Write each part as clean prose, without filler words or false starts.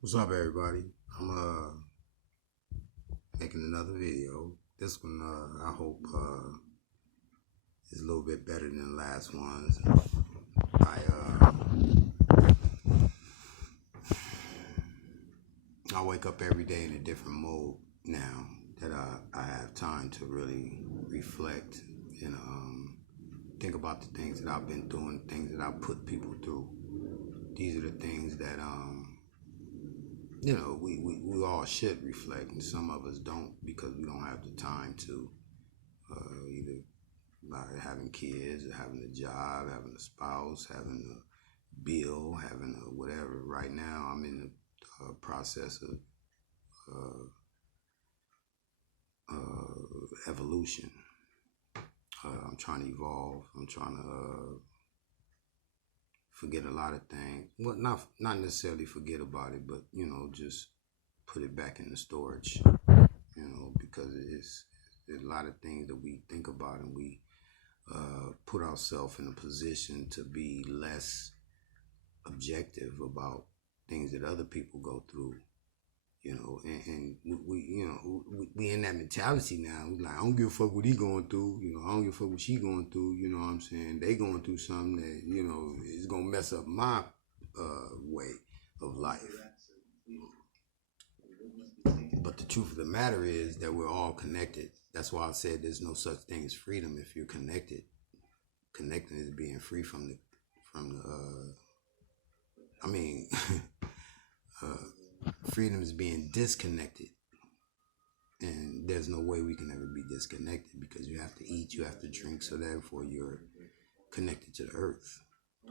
What's up, everybody? I'm making another video. This one, I hope is a little bit better than the last ones. I wake up every day in a different mode now that I have time to really reflect and think about the things that I've been doing, things that I've put people through. These are the things that we all should reflect, and some of us don't because we don't have the time to, either by having kids, or having a job, having a spouse, having a bill, having a whatever. Right now, I'm in the process of evolution. I'm trying to evolve. I'm trying to forget a lot of things. Well, not necessarily forget about it, but just put it back in the storage. Because it's a lot of things that we think about, and we put ourselves in a position to be less objective about things that other people go through. And we in that mentality now. We like, I don't give a fuck what he going through. I don't give a fuck what she going through. You know what I'm saying? They going through something that is gonna mess up my way of life. But the truth of the matter is that we're all connected. That's why I said there's no such thing as freedom if you're connected. Connecting is being free from the I mean, freedom is being disconnected. And there's no way we can ever be disconnected, because you have to eat, you have to drink, so therefore you're connected to the earth.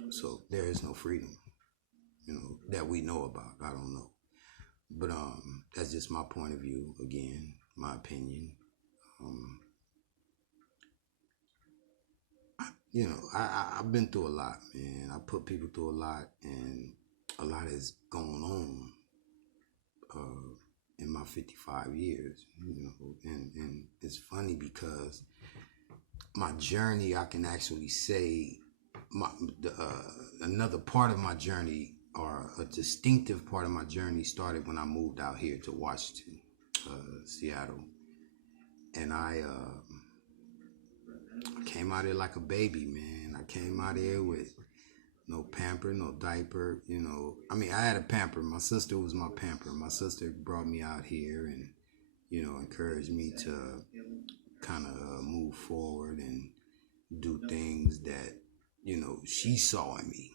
So there is no freedom, that we know about. I don't know. But that's just my point of view, again, my opinion. I've been through a lot, man. I put people through a lot, and a lot is going on in my 55 years, and it's funny because my journey, I can actually say, another part of my journey, or a distinctive part of my journey, started when I moved out here to Washington, Seattle, and I came out here like a baby, man. I came out here with no pamper, no diaper, I mean, I had a pamper. My sister was my pamper. My sister brought me out here and, encouraged me to kind of move forward and do things that, she saw in me.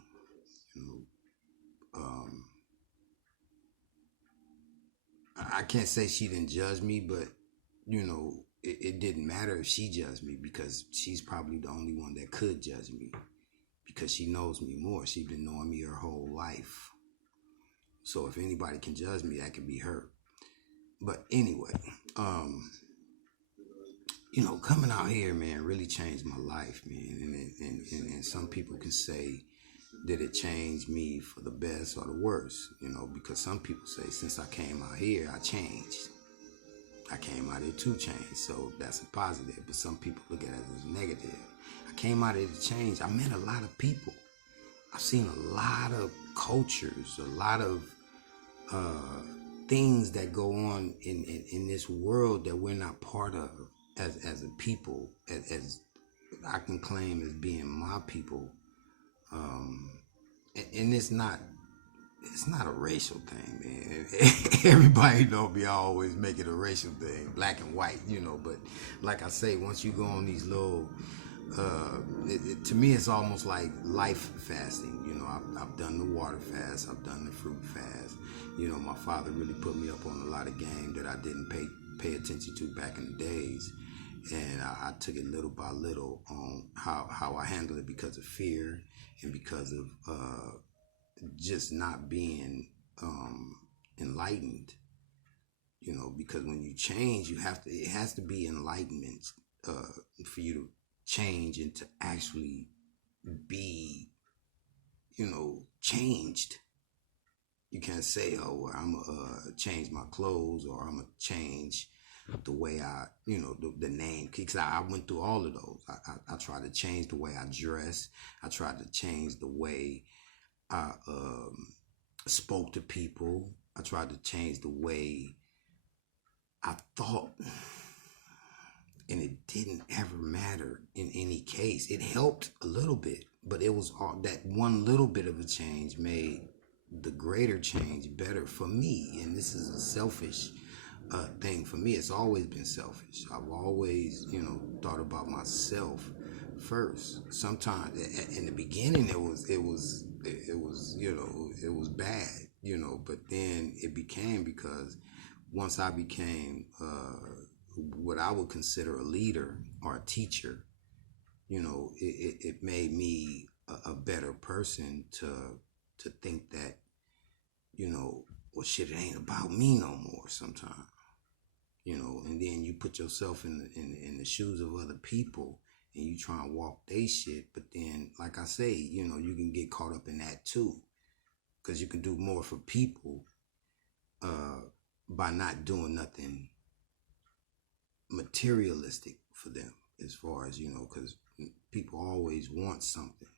I can't say she didn't judge me, but, it didn't matter if she judged me, because she's probably the only one that could judge me, because she knows me more. She's been knowing me her whole life. So if anybody can judge me, that could be her. But anyway, coming out here, man, really changed my life, man. And some people can say, did it change me for the best or the worst? Because some people say, since I came out here, I changed. I came out here to change, so that's a positive. But some people look at it as negative. I came out here to change. I met a lot of people. I've seen a lot of cultures, a lot of things that go on in this world that we're not part of as a people, as I can claim as being my people. And it's not a racial thing, man. Everybody don't be always make it a racial thing, black and white, but like I say, once you go on these little to me it's almost like life fasting. I've done the water fast, I've done the fruit fast. My father really put me up on a lot of game that I didn't pay attention to back in the days, and I took it little by little on how I handled it, because of fear and because of just not being enlightened. Because when you change, it has to be enlightenment for you to change and to actually be, changed. You can't say, oh, well, I'm gonna change my clothes, or I'm gonna change the way I, the name. Because I went through all of those. I tried to change the way I dress. I tried to change the way I spoke to people. I tried to change the way I thought, and it didn't ever matter in any case. It helped a little bit, but it was all that one little bit of a change made the greater change better for me. And this is a selfish thing for me. It's always been selfish. I've always, thought about myself first. Sometimes in the beginning it was bad, but then it became, because once I became what I would consider a leader or a teacher, it made me a better person to think that, well, shit, it ain't about me no more sometimes, and then you put yourself in the shoes of other people, and you try and walk they shit, but then, like I say, you can get caught up in that too, because you can do more for people by not doing nothing materialistic for them, as far as, because people always want something,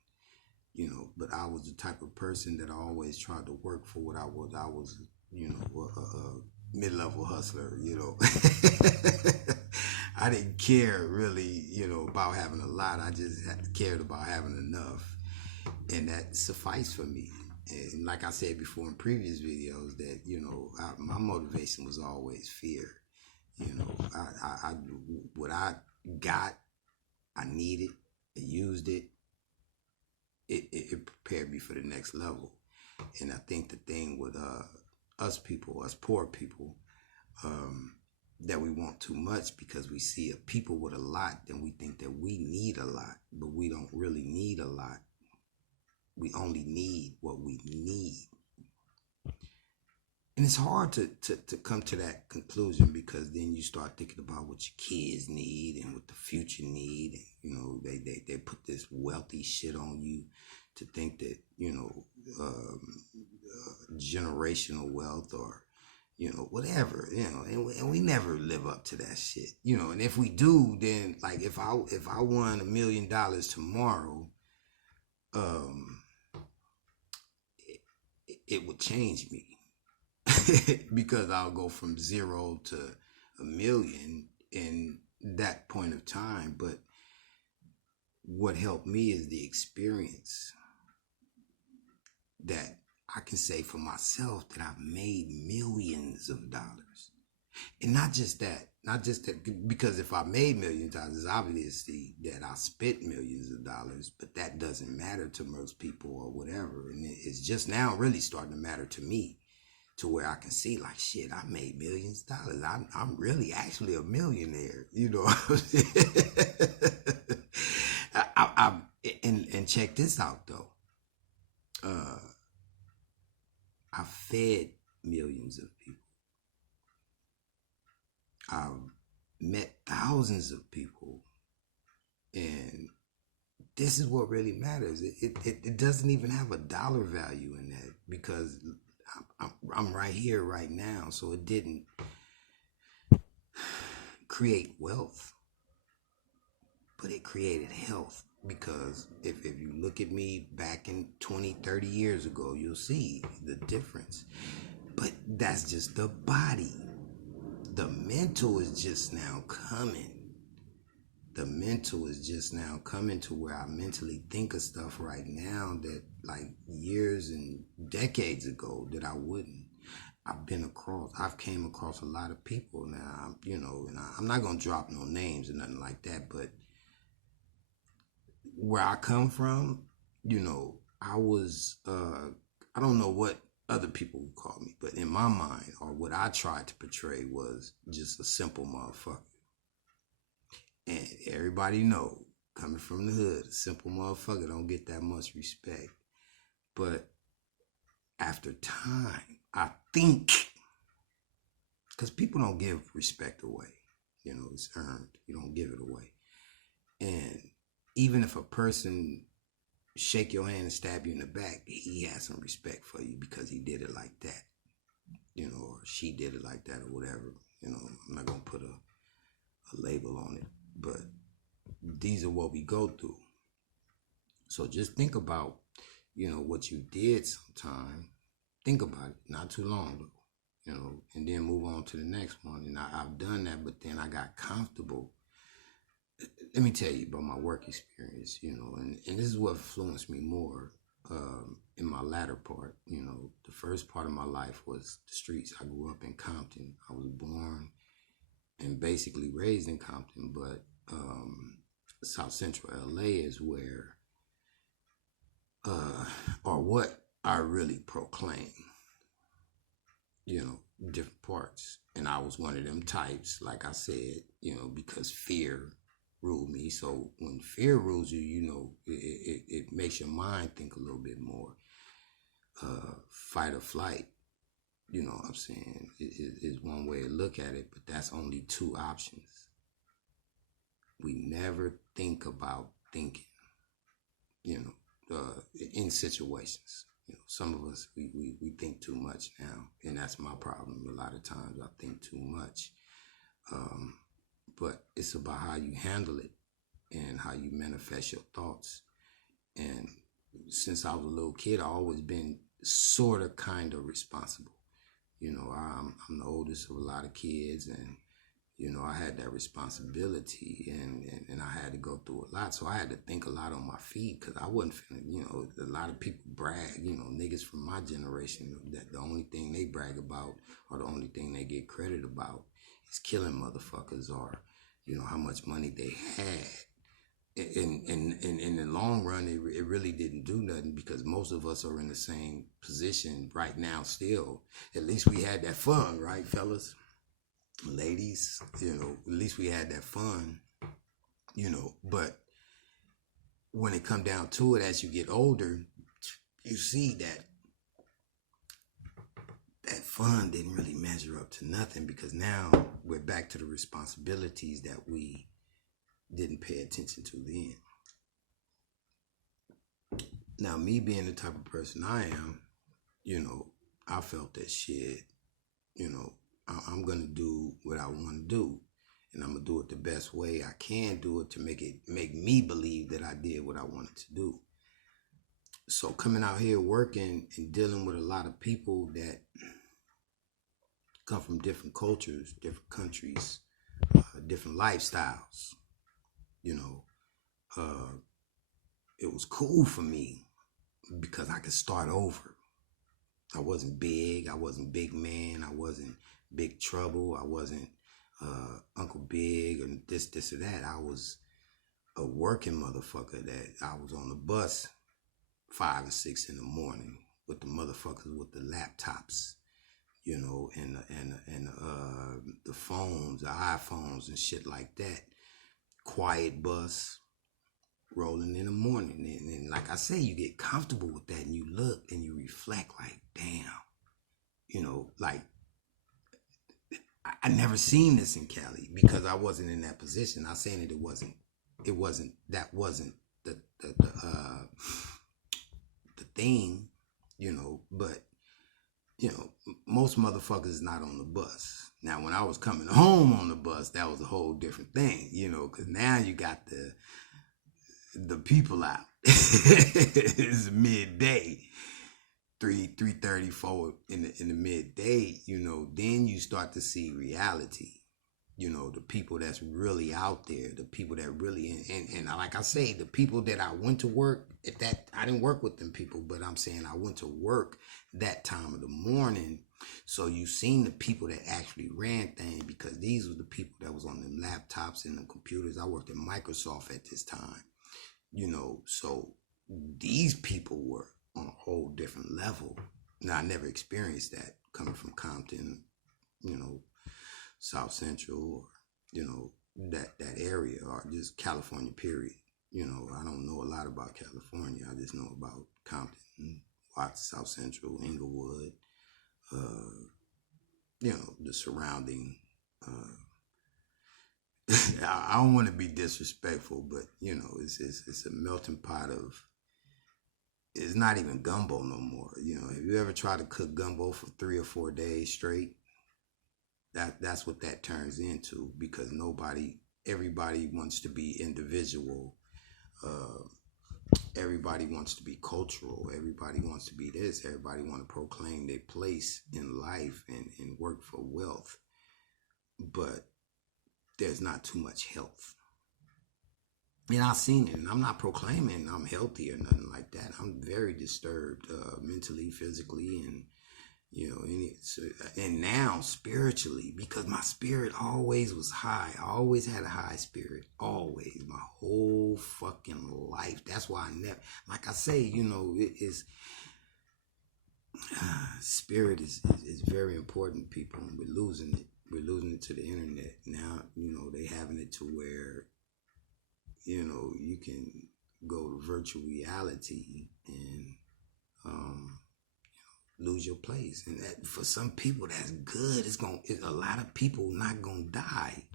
but I was the type of person that always tried to work for what I was. I was, a mid-level hustler, I didn't care really, about having a lot. I just cared about having enough, and that sufficed for me. And like I said before in previous videos, that, my motivation was always fear. What I got, I needed, I used it. It prepared me for the next level. And I think the thing with us poor people, that we want too much, because we see a people with a lot, then we think that we need a lot, but we don't really need a lot. We only need what we need. And it's hard to come to that conclusion, because then you start thinking about what your kids need and what the future need. And, they put this wealthy shit on you to think that, generational wealth, or, whatever, and we never live up to that shit, and if we do, then, like, if I won $1 million tomorrow, it would change me. Because I'll go from 0 to 1 million in that point of time. But what helped me is the experience, that I can say for myself that I've made millions of dollars. And not just that, because if I made millions of dollars, obviously that I spent millions of dollars, but that doesn't matter to most people or whatever. And it's just now really starting to matter to me, to where I can see, like, shit, I made millions of dollars. I'm really actually a millionaire, and check this out though. I fed millions of people. I've met thousands of people, and this is what really matters. It doesn't even have a dollar value in that, because I'm right here right now. So it didn't create wealth, but it created health. Because if you look at me back in 20, 30 years ago, you'll see the difference. But that's just the body. The mental is just now coming. The mental is just now coming to where I mentally think of stuff right now that, like, years and decades ago, that I wouldn't. I've came across a lot of people now, and I'm not going to drop no names or nothing like that, but where I come from, I was, I don't know what other people would call me, but in my mind, or what I tried to portray, was just a simple motherfucker. And everybody know, coming from the hood, a simple motherfucker don't get that much respect. But after time, I think, because people don't give respect away, it's earned. You don't give it away. And even if a person shake your hand and stab you in the back, he has some respect for you because he did it like that, or she did it like that, or whatever. I'm not gonna put a label on it, but these are what we go through. So just think about, what you did sometime. think about it. Not too long though, and then move on to the next one. And I've done that, but then I got comfortable. Let me tell you about my work experience, and this is what influenced me more in my latter part. The first part of my life was the streets. I grew up in Compton. I was born and basically raised in Compton, but South Central LA is where, or what I really proclaim, different parts. And I was one of them types, like I said, because fear ruled me. So when fear rules you, it makes your mind think a little bit more. Fight or flight, what I'm saying, is one way to look at it, but that's only two options. We never think about thinking, in situations. Some of us, we think too much now, and that's my problem. A lot of times I think too much. But it's about how you handle it and how you manifest your thoughts. And since I was a little kid, I've always been sort of kind of responsible. I'm the oldest of a lot of kids, and I had that responsibility, and I had to go through a lot. So I had to think a lot on my feet, because I wasn't finna, a lot of people brag, niggas from my generation, that the only thing they brag about, or the only thing they get credit about, is killing motherfuckers, or, how much money they had. In the long run, it really didn't do nothing, because most of us are in the same position right now still. At least we had that fun, right, fellas? Ladies, at least we had that fun, but when it come down to it, as you get older, you see that fun didn't really measure up to nothing, because now we're back to the responsibilities that we didn't pay attention to then. Now, me being the type of person I am, I felt that shit, I'm going to do what I want to do, and I'm going to do it the best way I can do it, to make me believe that I did what I wanted to do. So coming out here working and dealing with a lot of people that come from different cultures, different countries, different lifestyles, it was cool for me, because I could start over. I wasn't big. I wasn't big man. I wasn't big trouble. I wasn't Uncle Big or this or that. I was a working motherfucker that I was on the bus 5 or 6 in the morning with the motherfuckers with the laptops, and the phones, the iPhones and shit like that. Quiet bus, rolling in the morning. And like I say, you get comfortable with that, and you look and you reflect like, damn, like, I never seen this in Cali, because I wasn't in that position. Not saying that that wasn't the thing, but most motherfuckers is not on the bus. Now, when I was coming home on the bus, that was a whole different thing, because now you got the people out. It's midday, 3:30, 4 in the midday. Then you start to see reality. The people that's really out there, the people that really, and like I say, the people that I went to work at that, I didn't work with them people, but I'm saying I went to work that time of the morning. So you seen the people that actually ran things, because these were the people that was on them laptops and the computers. I worked at Microsoft at this time, so these people were on a whole different level. Now, I never experienced that coming from Compton, South Central, or that area, or just California, period. I don't know a lot about California. I just know about Compton, Watts, South Central, Inglewood, the surrounding. I don't want to be disrespectful, but it's a melting pot of. It's not even gumbo no more. Have you ever tried to cook gumbo for 3 or 4 days straight? That's what that turns into, because everybody wants to be individual, everybody wants to be cultural. Everybody wants to be this. Everybody want to proclaim their place in life and work for wealth. But there's not too much health. And I've seen it, and I'm not proclaiming I'm healthy or nothing like that. I'm very disturbed mentally, physically, and and now spiritually, because my spirit always was high. I always had a high spirit, always, my whole fucking life. That's why I never, like I say, it is, spirit is very important, people. And we're losing it. We're losing it to the internet. Now, they having it to where, you can go to virtual reality and, lose your place. And that, for some people, that's good. A lot of people not gonna die,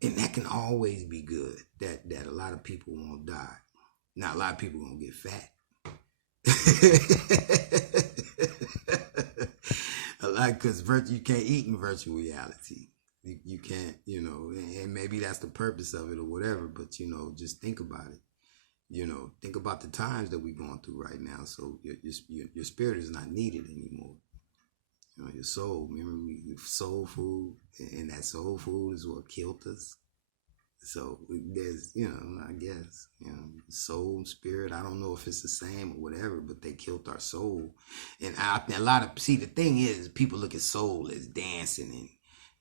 and that can always be good. That a lot of people won't die. Now a lot of people gonna get fat. A lot, because you can't eat in virtual reality. You can't, and maybe that's the purpose of it or whatever. But just think about it. Think about the times that we're going through right now. So your spirit is not needed anymore. Your soul. Remember, soul food, and that soul food is what killed us. So there's, I guess, soul and spirit. I don't know if it's the same or whatever, but they killed our soul. And the thing is, people look at soul as dancing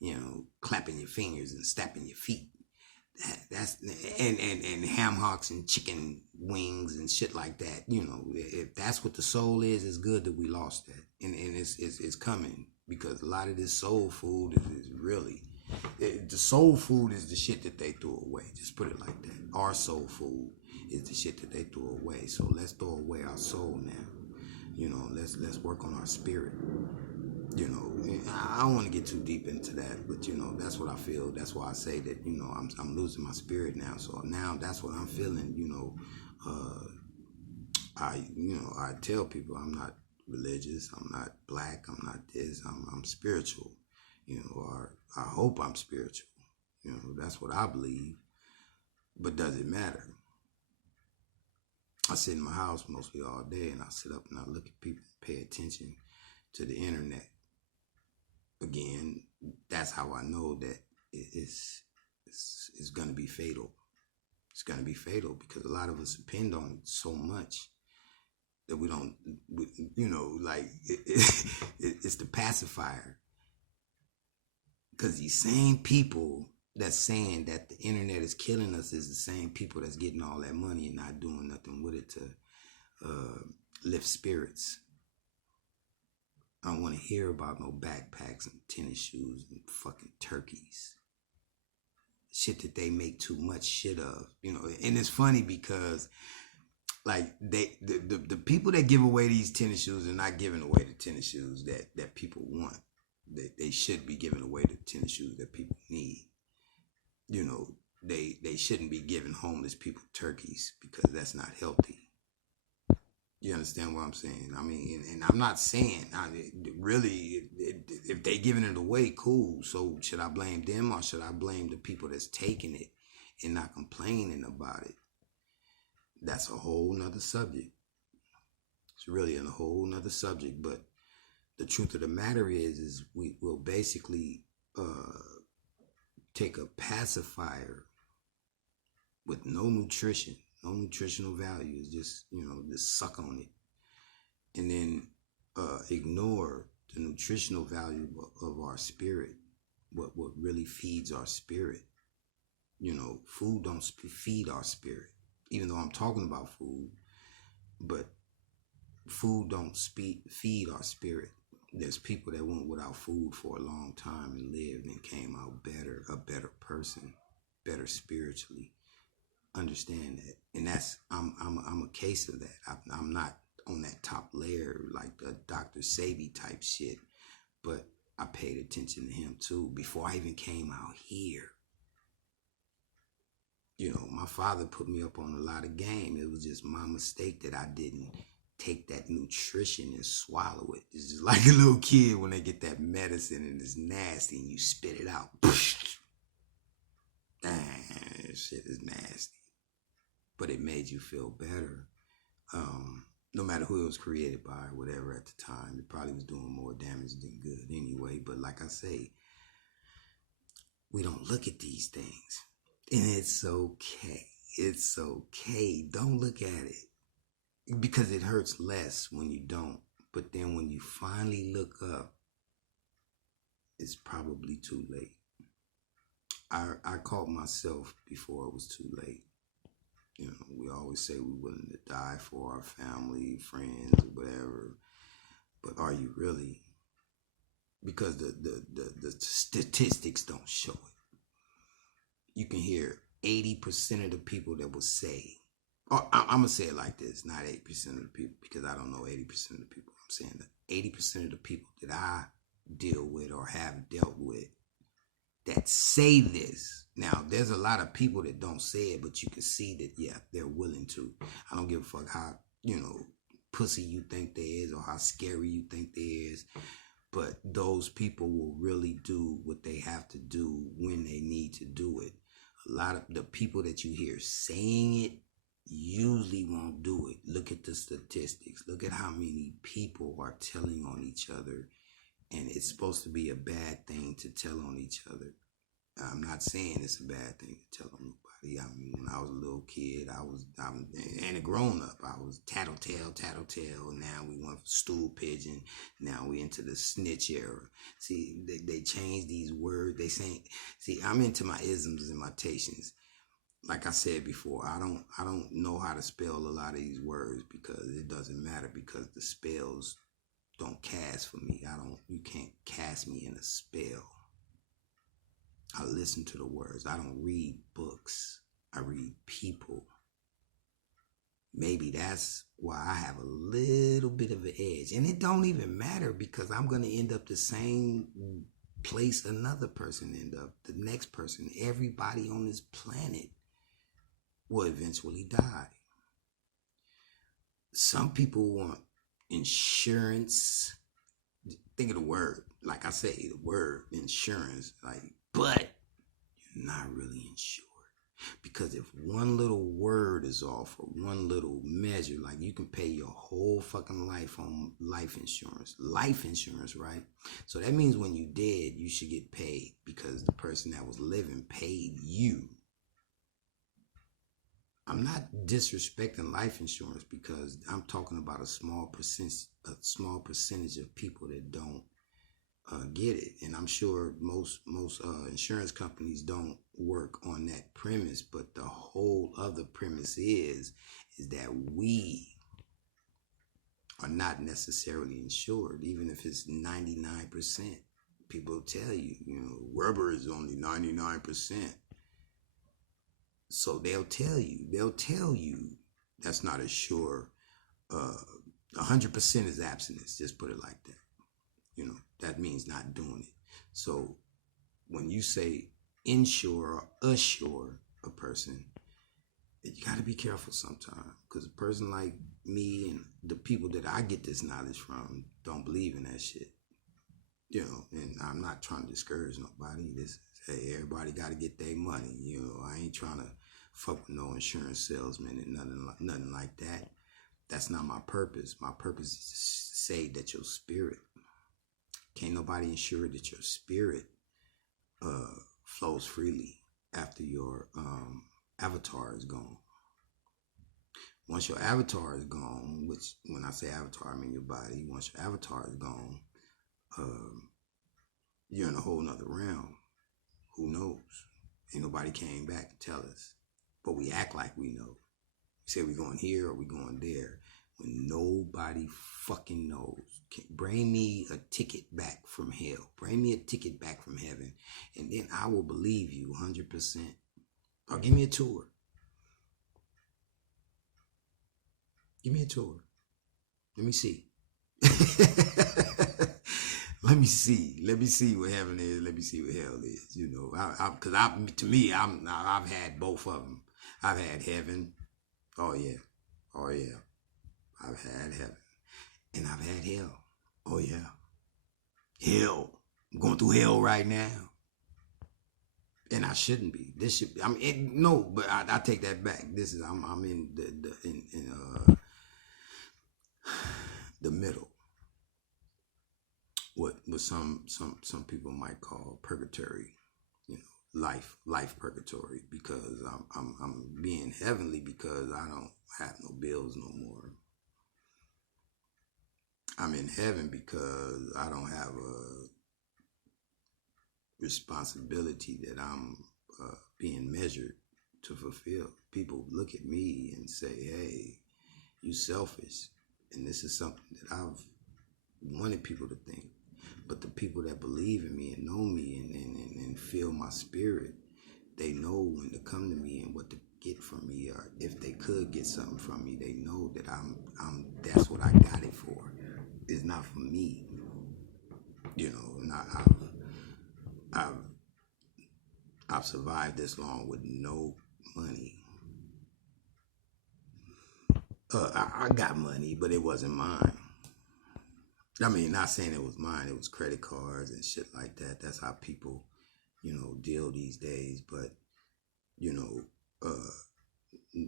and, clapping your fingers and stamping your feet. That's and ham hocks and chicken wings and shit like that. If that's what the soul is, it's good that we lost that, and it's coming, because a lot of this soul food is really, the soul food is the shit that they threw away. Just put it like that. Our soul food is the shit that they threw away. So let's throw away our soul now. Let's work on our spirit. I don't want to get too deep into that, but that's what I feel. That's why I say that I'm losing my spirit now. So now that's what I'm feeling. I tell people I'm not religious. I'm not black. I'm not this. I'm spiritual. Or I hope I'm spiritual. That's what I believe. But does it matter? I sit in my house mostly all day, and I sit up and I look at people, pay attention to the internet. Again, that's how I know that it's going to be fatal. It's going to be fatal, because a lot of us depend on it so much that we don't, it's the pacifier. Because these same people that's saying that the internet is killing us is the same people that's getting all that money and not doing nothing with it to lift spirits. I don't want to hear about no backpacks and tennis shoes and fucking turkeys. Shit that they make too much shit of, And it's funny because, like, the people that give away these tennis shoes are not giving away the tennis shoes that people want. They should be giving away the tennis shoes that people need. They shouldn't be giving homeless people turkeys, because that's not healthy. You understand what I'm saying? I mean, and I'm not saying, really, if they giving it away, cool. So should I blame them, or should I blame the people that's taking it and not complaining about it? That's a whole nother subject. It's really a whole nother subject. But the truth of the matter is we will basically take a pacifier with no nutrition, no nutritional values, just suck on it, and then ignore the nutritional value of our spirit, what really feeds our spirit. Food don't feed our spirit, even though I'm talking about food, but food don't feed our spirit. There's people that went without food for a long time and lived and came out a better person, better spiritually. Understand that, and I'm a case of that. I'm not on that top layer like the Dr. Sebi type shit, but I paid attention to him too before I even came out here. My father put me up on a lot of game. It was just my mistake that I didn't take that nutrition and swallow it. It's just like a little kid when they get that medicine and it's nasty and you spit it out. Dang, shit is nasty. but it made you feel better. No matter who it was created by or whatever at the time, it probably was doing more damage than good anyway. But like I say, we don't look at these things. And it's okay. It's okay. Don't look at it. Because it hurts less when you don't. But then when you finally look up, it's probably too late. I caught myself before it was too late. You know, we always say we're willing to die for our family, friends, or whatever. But are you really? Because the statistics don't show it. You can hear 80% of the people that will say, or I'm going to say it like this, not 8% of the people, because I don't know 80% of the people. I'm saying that 80% of the people that I deal with or have dealt with that say this. Now, there's a lot of people that don't say it, but you can see that, yeah, they're willing to. I don't give a fuck how, pussy you think there is or how scary you think there is. But those people will really do what they have to do when they need to do it. A lot of the people that you hear saying it usually won't do it. Look at the statistics. Look at how many people are telling on each other. And it's supposed to be a bad thing to tell on each other. I'm not saying it's a bad thing to tell on nobody. I mean, when I was a little kid, and a grown up, I was tattletale. Now we went for stool pigeon. Now we into the snitch era. See, they changed these words. See, I'm into my isms and my tations. Like I said before, I don't know how to spell a lot of these words because it doesn't matter because the spells don't cast for me. You can't cast me in a spell. I listen to the words. I don't read books. I read people. Maybe that's why I have a little bit of an edge. And it don't even matter because I'm going to end up the same place another person end up. The next person. Everybody on this planet will eventually die. Some people want insurance. Think of the word. Like I say, the word insurance. But you're not really insured. Because if one little word is off or one little measure, like you can pay your whole fucking life on life insurance. Life insurance, right? So that means when you're dead, you should get paid because the person that was living paid you. I'm not disrespecting life insurance because I'm talking about a small percentage of people that don't get it. And I'm sure most insurance companies don't work on that premise, but the whole other premise is that we are not necessarily insured, even if it's 99%. People tell you, rubber is only 99%. So they'll tell you that's not a sure, 100% is abstinence. Just put it like that. That means not doing it. So when you say insure or assure a person, you got to be careful sometimes because a person like me and the people that I get this knowledge from don't believe in that shit. And I'm not trying to discourage nobody. Hey, everybody got to get their money. I ain't trying to fuck with no insurance salesman and nothing like that. That's not my purpose. My purpose is to say that your spirit, can't nobody ensure that your spirit flows freely after your avatar is gone. Once your avatar is gone, which when I say avatar, I mean your body. Once your avatar is gone, you're in a whole nother realm. Who knows? Ain't nobody came back to tell us. But we act like we know. We say we're going here or we're going there. When nobody fucking knows. Bring me a ticket back from hell. Bring me a ticket back from heaven. And then I will believe you 100%. Or give me a tour. Give me a tour. Let me see. Let me see what heaven is. Let me see what hell is. Because I've had both of them. I've had heaven. Oh yeah. I've had heaven. And I've had hell. Oh yeah. Hell. I'm going through hell right now. and I shouldn't be. This should. I mean, no, but I take that back. This is I'm in the middle. What some people might call purgatory, life purgatory, because I'm being heavenly because I don't have no bills no more. I'm in heaven because I don't have a responsibility that I'm being measured to fulfill. People look at me and say, "Hey, you selfish," and this is something that I've wanted people to think. But the people that believe in me and know me and feel my spirit, they know when to come to me and what to get from me, or if they could get something from me, they know that I'm that's what I got it for. It's not for me, And I've survived this long with no money. I got money, but it wasn't mine. I mean, not saying it was mine. It was credit cards and shit like that. That's how people, deal these days. But,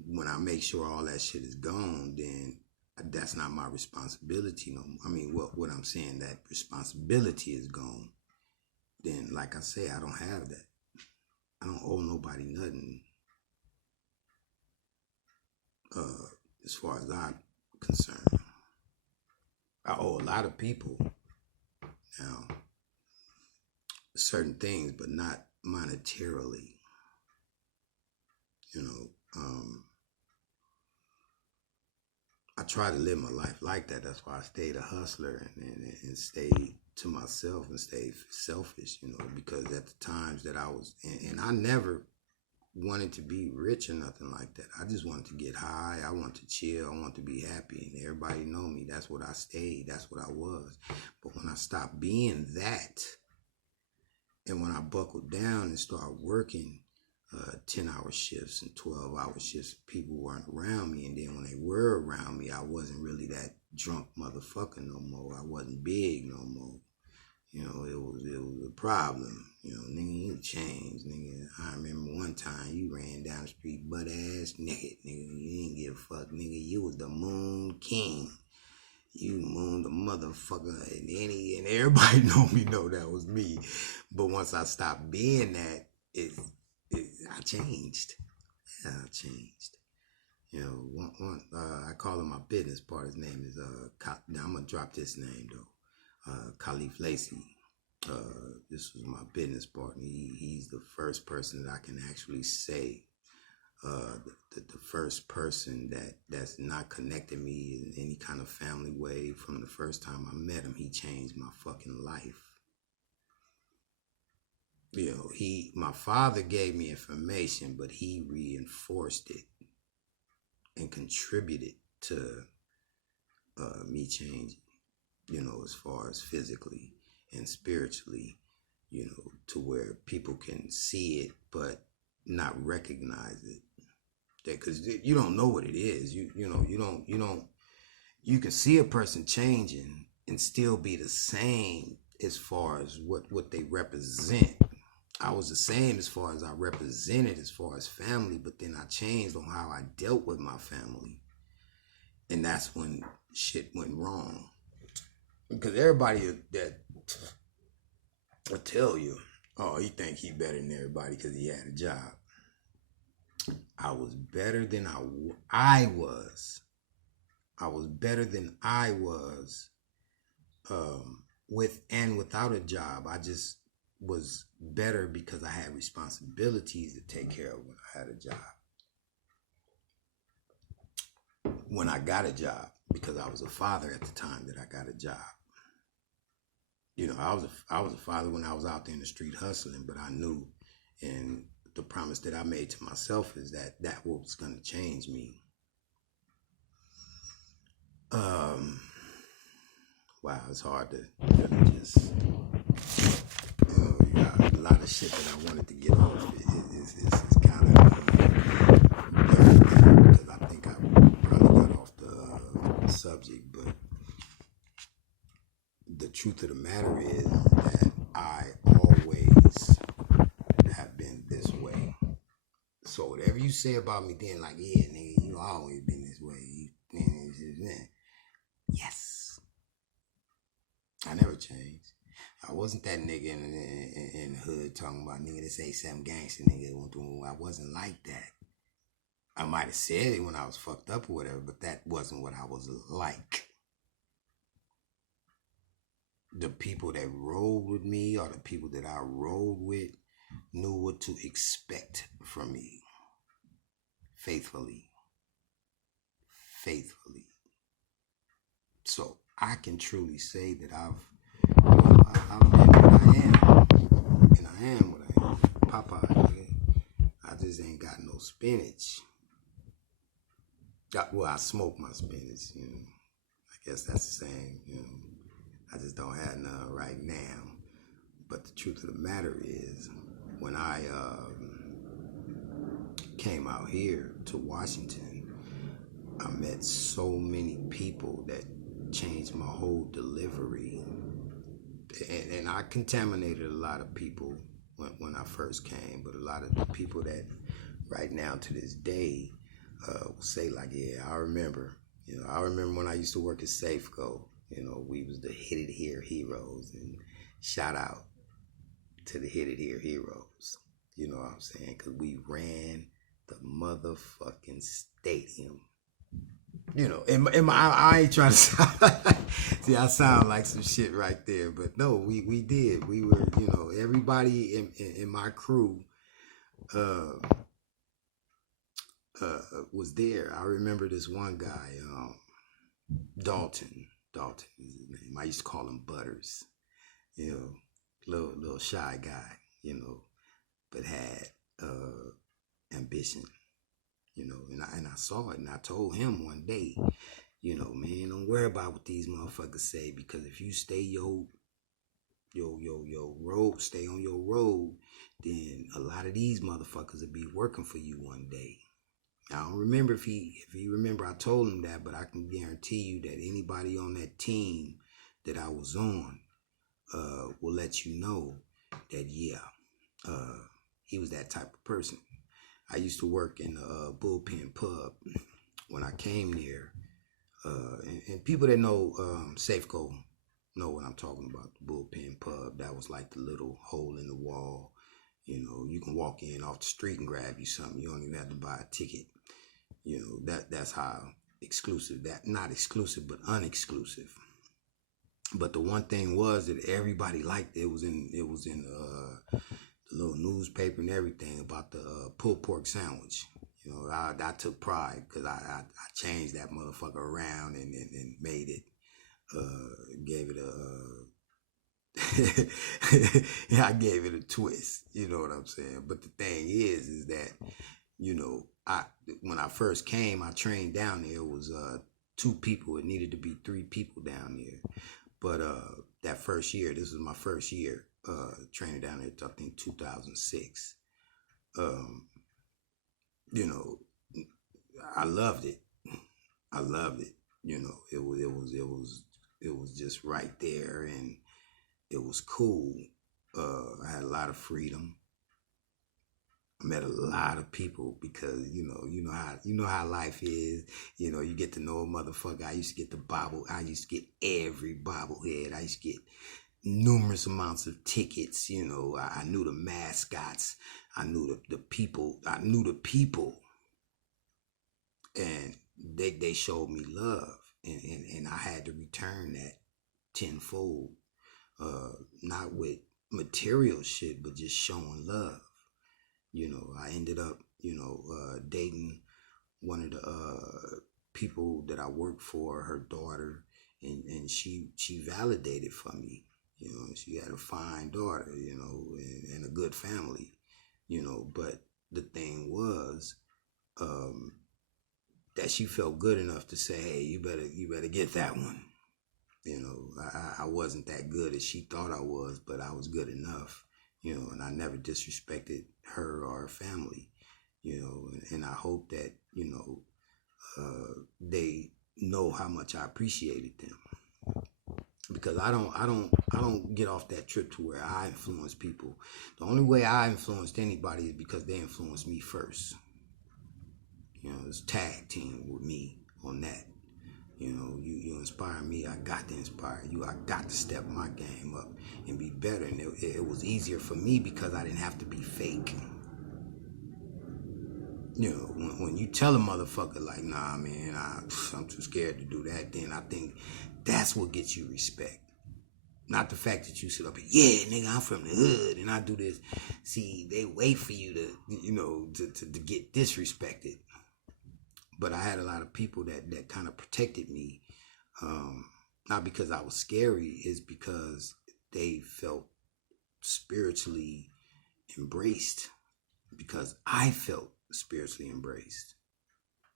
when I make sure all that shit is gone, then that's not my responsibility no more. I mean, what I'm saying, that responsibility is gone. Then, like I say, I don't have that. I don't owe nobody nothing. As far as I'm concerned, I owe a lot of people now certain things, but not monetarily. I try to live my life like that. That's why I stayed a hustler and stayed to myself and stayed selfish, because at the times that I was, and I never wanted to be rich or nothing like that. I just wanted to get high. I wanted to chill. I wanted to be happy. And everybody know me. That's what I stayed. That's what I was. But when I stopped being that, and when I buckled down and started working 10-hour shifts and 12-hour shifts, people weren't around me. And then when they were around me, I wasn't really that drunk motherfucker no more. I wasn't big no more. It was a problem. Nigga, you changed, nigga. I remember one time you ran down the street butt ass naked, nigga. You didn't give a fuck, nigga. You was the Moon King. You mooned the motherfucker, and everybody know that was me. But once I stopped being that, I changed. Yeah, I changed. I call him my business part. His name is now I'm gonna drop this name though. Khalif Lacey. This was my business partner. He's the first person that I can actually say, the first person that's not connected me in any kind of family way. From the first time I met him, he changed my fucking life. My father gave me information, but he reinforced it and contributed to me changing, as far as physically and spiritually, to where people can see it but not recognize it. Because you don't know what it is. You can see a person changing and still be the same as far as what they represent. I was the same as far as I represented as far as family, but then I changed on how I dealt with my family. And that's when shit went wrong. Because everybody that will tell you, oh, he think he better than everybody because he had a job. I was better than I was. I was better than I was with and without a job. I just was better because I had responsibilities to take care of when I had a job. When I got a job, because I was a father at the time that I got a job. I was a father when I was out there in the street hustling, but I knew, and the promise that I made to myself is that was going to change me. Wow, it's hard to really just, a lot of shit that I wanted to get off. It's kind of because I think I probably got off the subject, but the truth of the matter is that I always have been this you say about me then, like, yeah, nigga, you always been this way. Yes, I never changed. I wasn't that nigga in the hood talking about nigga this A7 gangster nigga. I wasn't like that. I might have said it when I was fucked up or whatever, but that wasn't what I was like. The people that rolled with me or the people that I rolled with knew what to expect from me. Faithfully. So I can truly say that I've been what I am, and I am what I am. Popeye, nigga. I just ain't got no spinach. Well, I smoke my spinach, you know. I guess that's the same, you know. I just don't have none right now. But the truth of the matter is, when I came out here to Washington, I met so many people that changed my whole delivery. And I contaminated a lot of people when I first came, but a lot of the people that right now to this day will say like, yeah, I remember. You know, I remember when I used to work at Safeco. You know, we was the Hit It Here heroes, and shout out to the Hit It Here heroes. You know what I'm saying? Because we ran the motherfucking stadium. You know, I ain't trying to sound see, I sound like some shit right there, but no, we did. We were, you know, everybody in my crew was there. I remember this one guy, Dalton is his name. I used to call him Butters. You know, little shy guy, you know, but had ambition. You know, and I saw it, and I told him one day, you know, man, don't worry about what these motherfuckers say, because if you stay your road, stay on your road, then a lot of these motherfuckers will be working for you one day. I don't remember if he remember I told him that, but I can guarantee you that anybody on that team that I was on will let you know that, yeah, he was that type of person. I used to work in the Bullpen Pub when I came there. And people that know Safeco know what I'm talking about, the Bullpen Pub. That was like the little hole in the wall. You know, you can walk in off the street and grab you something. You don't even have to buy a ticket. You know, that's how exclusive, that not exclusive, but unexclusive. But the one thing was that everybody liked it. It was in the little newspaper and everything about the pulled pork sandwich. You know, I took pride because I changed that motherfucker around and made it, gave it yeah, I gave it a twist. You know what I'm saying? But the thing is that, you know, when I first came, I trained down there. It was 2 people. It needed to be 3 people down there. But that first year, this was my first year training down there, I think 2006. You know, I loved it. You know, it was just right there, and it was cool. I had a lot of freedom. I met a lot of people because you know how life is. You know, you get to know a motherfucker. I used to get every bobblehead. I used to get numerous amounts of tickets. You know, I knew the mascots. I knew the people. And they showed me love, and I had to return that tenfold. Not with material shit, but just showing love. You know, I ended up, dating one of the people that I worked for, her daughter, and she validated for me. You know, she had a fine daughter, you know, and a good family, you know. But the thing was, that she felt good enough to say, hey, you better get that one. You know, I wasn't that good as she thought I was, but I was good enough. You know, and I never disrespected her or her family, you know, and I hope that, you know, they know how much I appreciated them, because I don't get off that trip to where I influence people. The only way I influenced anybody is because they influenced me first. You know, it's tag team with me on that. You know, you inspire me. I got to inspire you. I got to step my game up and be better. And it was easier for me because I didn't have to be fake. You know, when you tell a motherfucker like, nah, man, I'm too scared to do that, then I think that's what gets you respect. Not the fact that you sit up and, yeah, nigga, I'm from the hood and I do this. See, they wait for you to, you know, to get disrespected. But I had a lot of people that kind of protected me. Not because I was scary, it's because they felt spiritually embraced. Because I felt spiritually embraced.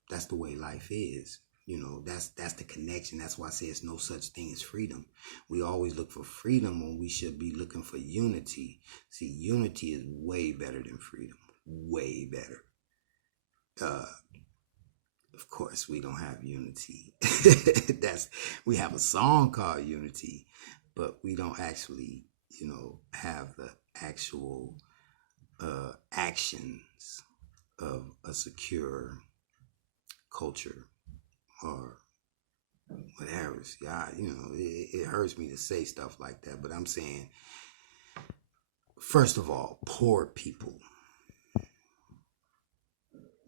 That's the way life is. You know, that's the connection. That's why I say it's no such thing as freedom. We always look for freedom when we should be looking for unity. See, unity is way better than freedom. Way better. Of course, we don't have unity. We have a song called Unity, but we don't actually, you know, have the actual actions of a secure culture or whatever. See, you know, it hurts me to say stuff like that, but I'm saying, first of all, poor people.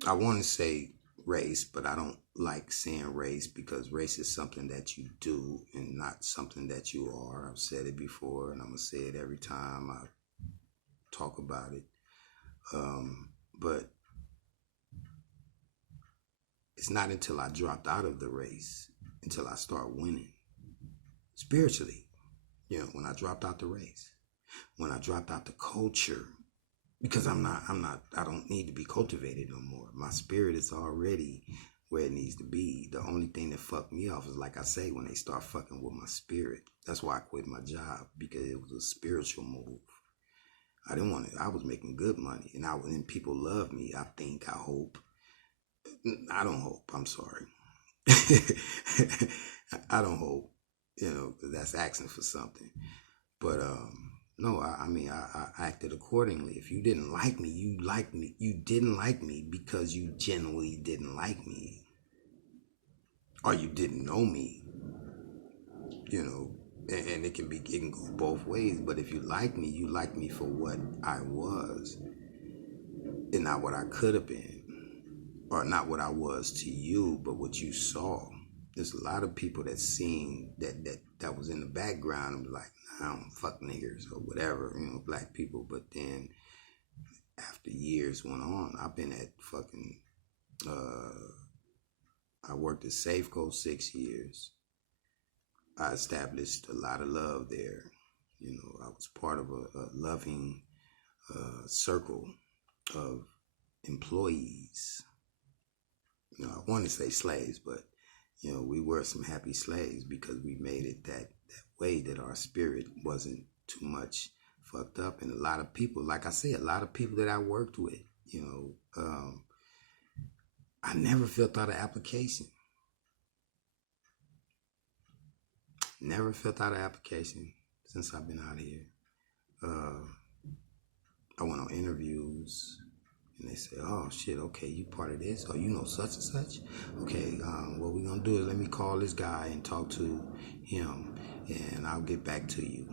I want to say race, but I don't like saying race because race is something that you do and not something that you are. I've said it before and I'm going to say it every time I talk about it. But it's not until I dropped out of the race, until I start winning spiritually, you know, when I dropped out the race, when I dropped out the culture, because I don't need to be cultivated no more. My spirit is already where it needs to be. The only thing that fucked me off is, like I say, when they start fucking with my spirit. That's why I quit my job, because it was a spiritual move. I didn't want it. I was making good money, and people love me. I think, I hope. I don't hope. I'm sorry. I don't hope, you know, because that's asking for something. But no, I mean, I acted accordingly. If you didn't like me, you liked me. You didn't like me because you genuinely didn't like me, or you didn't know me. You know, and it can go both ways. But if you like me for what I was, and not what I could have been, or not what I was to you, but what you saw. There's a lot of people that seen that was in the background and like, I don't fuck niggers or whatever, you know, black people. But then after years went on, I've been at fucking, I worked at Safeco 6 years. I established a lot of love there. You know, I was part of a loving circle of employees. You know, I want to say slaves, but, you know, we were some happy slaves because we made it that way that our spirit wasn't too much fucked up. And a lot of people, like I said, a lot of people that I worked with, you know, I never filled out an application. Never filled out an application since I've been out here. I went on interviews. And they say, oh, shit, okay, you part of this? Or you know such and such? Okay, what we're going to do is let me call this guy and talk to him, and I'll get back to you.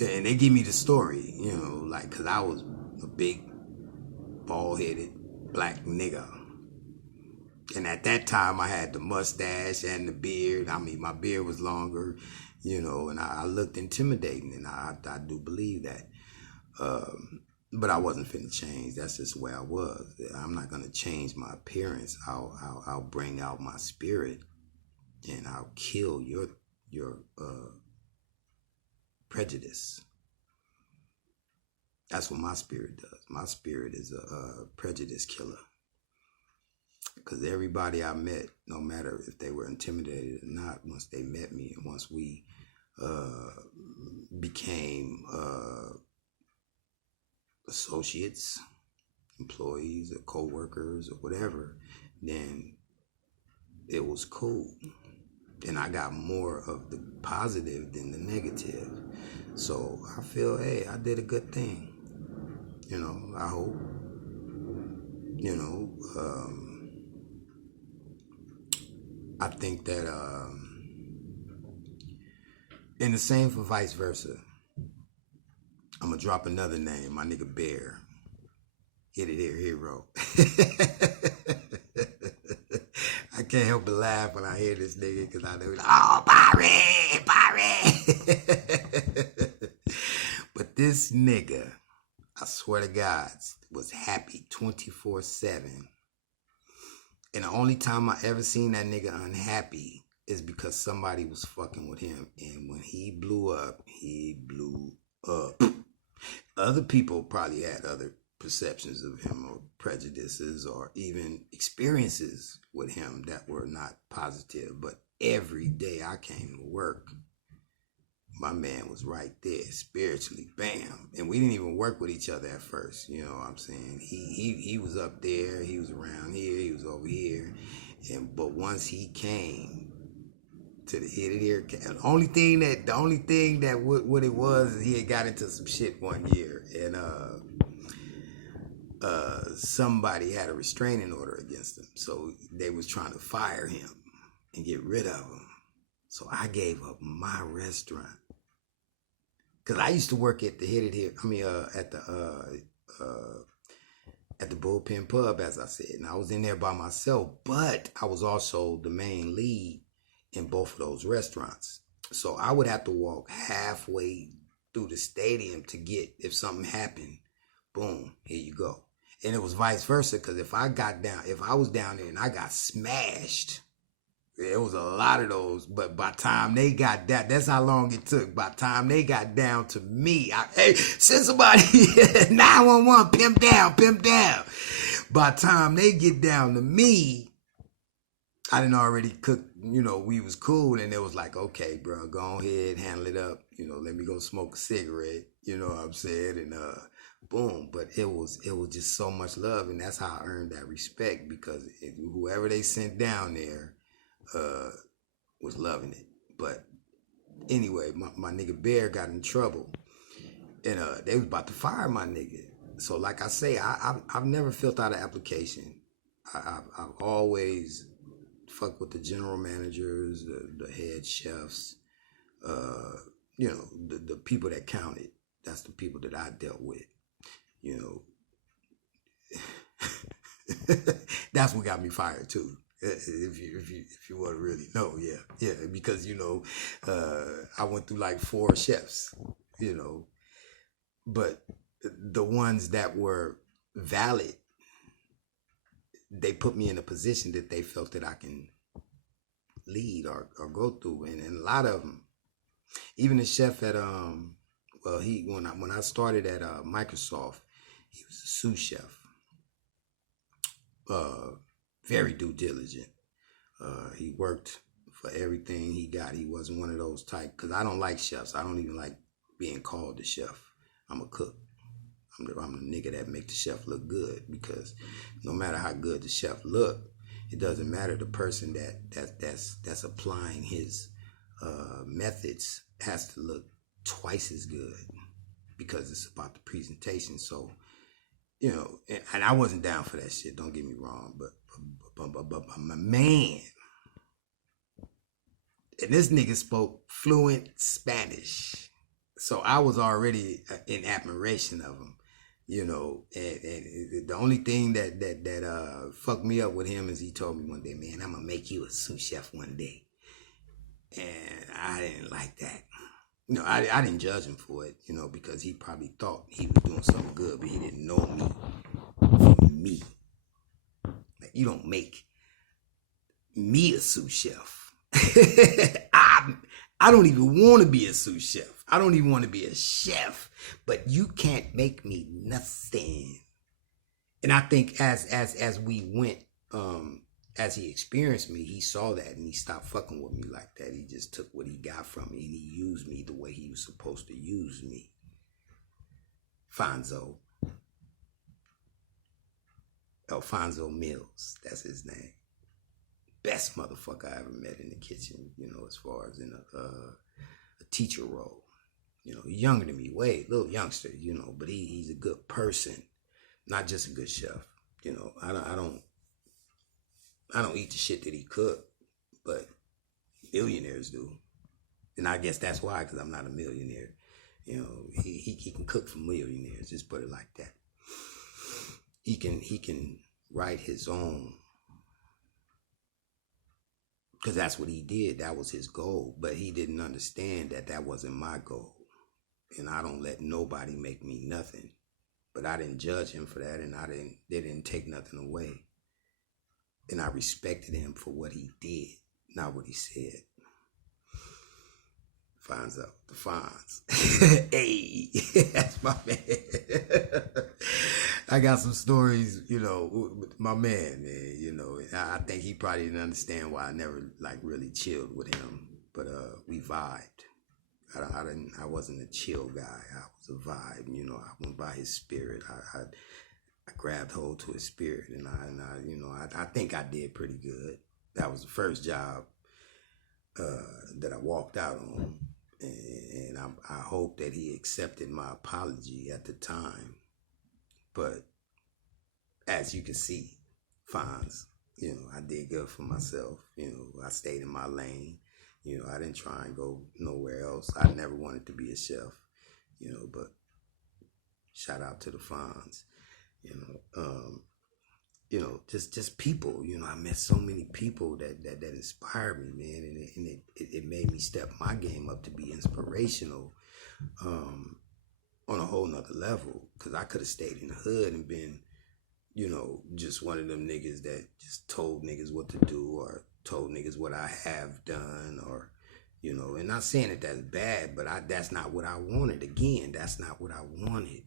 And they give me the story, you know, like, because I was a big, bald-headed black nigga. And at that time, I had the mustache and the beard. I mean, my beard was longer, you know, and I looked intimidating, and I do believe that. But I wasn't finna change. That's just where I was. I'm not gonna change my appearance. I'll bring out my spirit, and I'll kill your prejudice. That's what my spirit does. My spirit is a prejudice killer. Because everybody I met, no matter if they were intimidated or not, once they met me and once we became associates, employees, or co-workers, or whatever, then it was cool. And I got more of the positive than the negative. So I feel, hey, I did a good thing. You know, I hope. You know, I think that, and the same for vice versa. I'm gonna drop another name, my nigga Bear. Hit it here, hero. I can't help but laugh when I hear this nigga because I know, oh, Barry. But this nigga, I swear to God, was happy 24/7. And the only time I ever seen that nigga unhappy is because somebody was fucking with him. And when he blew up, he blew up. Other people probably had other perceptions of him or prejudices or even experiences with him that were not positive. But every day I came to work, my man was right there spiritually, bam. And we didn't even work with each other at first, you know what I'm saying? He was up there, he was around here, he was over here. But once he came to the hit it here, the only thing that what it was is he had got into some shit one year, and somebody had a restraining order against him, so they was trying to fire him and get rid of him. So I gave up my restaurant because I used to work at the hit it here. I mean, at the Bullpen Pub, as I said, and I was in there by myself, but I was also the main lead in both of those restaurants. So I would have to walk halfway through the stadium to get, if something happened, boom, here you go. And it was vice versa, because if I was down there and I got smashed, there was a lot of those, but by the time they got down, that's how long it took. By the time they got down to me, hey, send somebody, 911, pimp down. By the time they get down to me, I didn't already cook, you know, we was cool, and it was like, okay, bro, go ahead, handle it up, you know, let me go smoke a cigarette, you know what I'm saying, and boom. But it was just so much love, and that's how I earned that respect, because whoever they sent down there was loving it. But anyway, my nigga Bear got in trouble, and they was about to fire my nigga. So like I say, I've never filled out an application. I've always fuck with the general managers, the head chefs, you know, the people that counted. That's the people that I dealt with, you know. That's what got me fired too. If you want to really know, yeah, because you know, I went through like 4 chefs, you know, but the ones that were valid, they put me in a position that they felt that I can lead or go through, and a lot of them, even the chef at well, when I started at Microsoft, he was a sous chef, very due diligent. He worked for everything he got. He wasn't one of those type, because I don't like chefs. I don't even like being called the chef. I'm a cook. I'm the nigga that make the chef look good, because no matter how good the chef look, it doesn't matter. The person that's applying his methods has to look twice as good, because it's about the presentation. So, you know, and I wasn't down for that shit. Don't get me wrong, but my man, and this nigga spoke fluent Spanish, so I was already in admiration of him. You know, and the only thing that fucked me up with him is he told me one day, man, I'm gonna make you a sous chef one day. And I didn't like that. You know, I didn't judge him for it, you know, because he probably thought he was doing something good, but he didn't know me from me. Like, you don't make me a sous chef. I don't even want to be a sous chef. I don't even want to be a chef, but you can't make me nothing. And I think as we went, as he experienced me, he saw that and he stopped fucking with me like that. He just took what he got from me and he used me the way he was supposed to use me. Alfonso Mills, that's his name. Best motherfucker I ever met in the kitchen, you know, as far as in a teacher role. You know, he's younger than me, way, little youngster, you know, but he's a good person, not just a good chef. You know, I don't eat the shit that he cooked, but millionaires do, and I guess that's why, because I'm not a millionaire. You know, he can cook for millionaires. Just put it like that. He can write his own, because that's what he did. That was his goal, but he didn't understand that that wasn't my goal, and I don't let nobody make me nothing. But I didn't judge him for that, and they didn't take nothing away, and I respected him for what he did, not what he said. Finds out the Fonz. Hey, that's my man. I got some stories, you know, with my man. You know, I think he probably didn't understand why I never like really chilled with him, but we vibed. I wasn't a chill guy. I was a vibe. You know, I went by his spirit. I grabbed hold to his spirit, and you know, I think I did pretty good. That was the first job that I walked out on, and I hope that he accepted my apology at the time. But as you can see, Fonz, you know, I did good for myself. You know, I stayed in my lane. You know, I didn't try and go nowhere else. I never wanted to be a chef, you know, but shout out to the Fonz, you know, just people, you know, I met so many people that inspired me, man. And it made me step my game up to be inspirational, on a whole nother level. Cause I could have stayed in the hood and been, you know, just one of them niggas that just told niggas what to do, or told niggas what I have done, or, you know, and not saying that that's bad, but that's not what I wanted. Again, that's not what I wanted.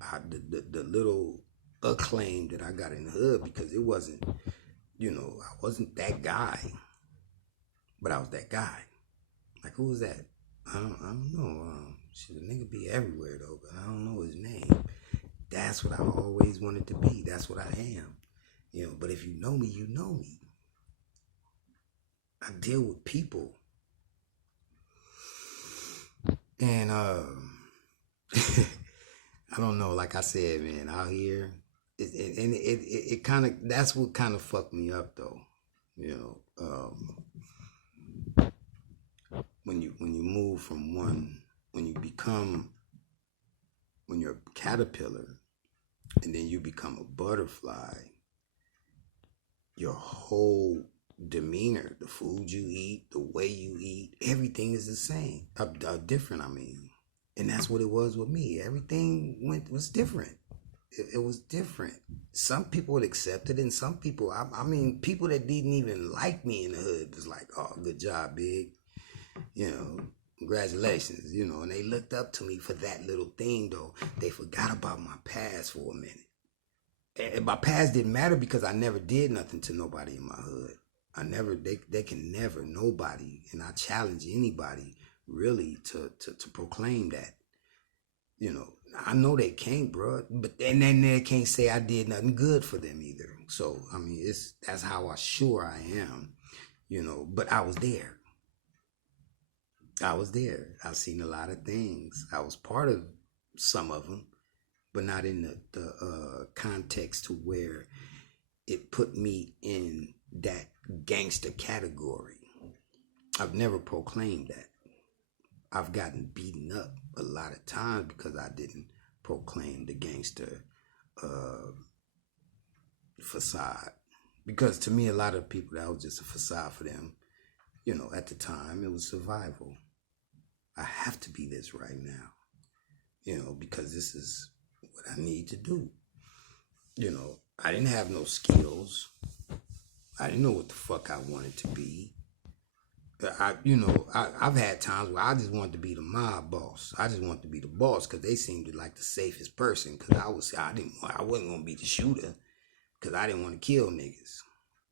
The little acclaim that I got in the hood, because it wasn't, you know, I wasn't that guy, but I was that guy. Like, who was that? I don't know. Shit, the nigga be everywhere though, but I don't know his name. That's what I always wanted to be. That's what I am. You know, but if you know me, you know me. I deal with people. And I don't know, like I said, man, out here, it kind of, that's what kind of fucked me up though. You know, when you move from one, when you're a caterpillar and then you become a butterfly, your whole demeanor, the food you eat, the way you eat, everything is the same. Different, I mean. And that's what it was with me. Everything was different. It was different. Some people would accept it, and some people, I mean, people that didn't even like me in the hood was like, oh, good job, big. You know, congratulations, you know, and they looked up to me for that little thing, though. They forgot about my past for a minute. And my past didn't matter because I never did nothing to nobody in my hood. They can never, nobody, and I challenge anybody really to proclaim that. You know, I know they can't, bro, but then they can't say I did nothing good for them either. So, I mean, that's how sure I am, you know, but I was there. I've seen a lot of things. I was part of some of them, but not in the context to where it put me in that gangster category. I've never proclaimed that. I've gotten beaten up a lot of times because I didn't proclaim the gangster facade. Because to me, a lot of people, that was just a facade for them. You know, at the time, it was survival. I have to be this right now, you know, because this is what I need to do. You know, I didn't have no skills. I didn't know what the fuck I wanted to be. I've had times where I just wanted to be the mob boss. I just wanted to be the boss because they seemed like the safest person. Because I wasn't gonna be the shooter because I didn't want to kill niggas.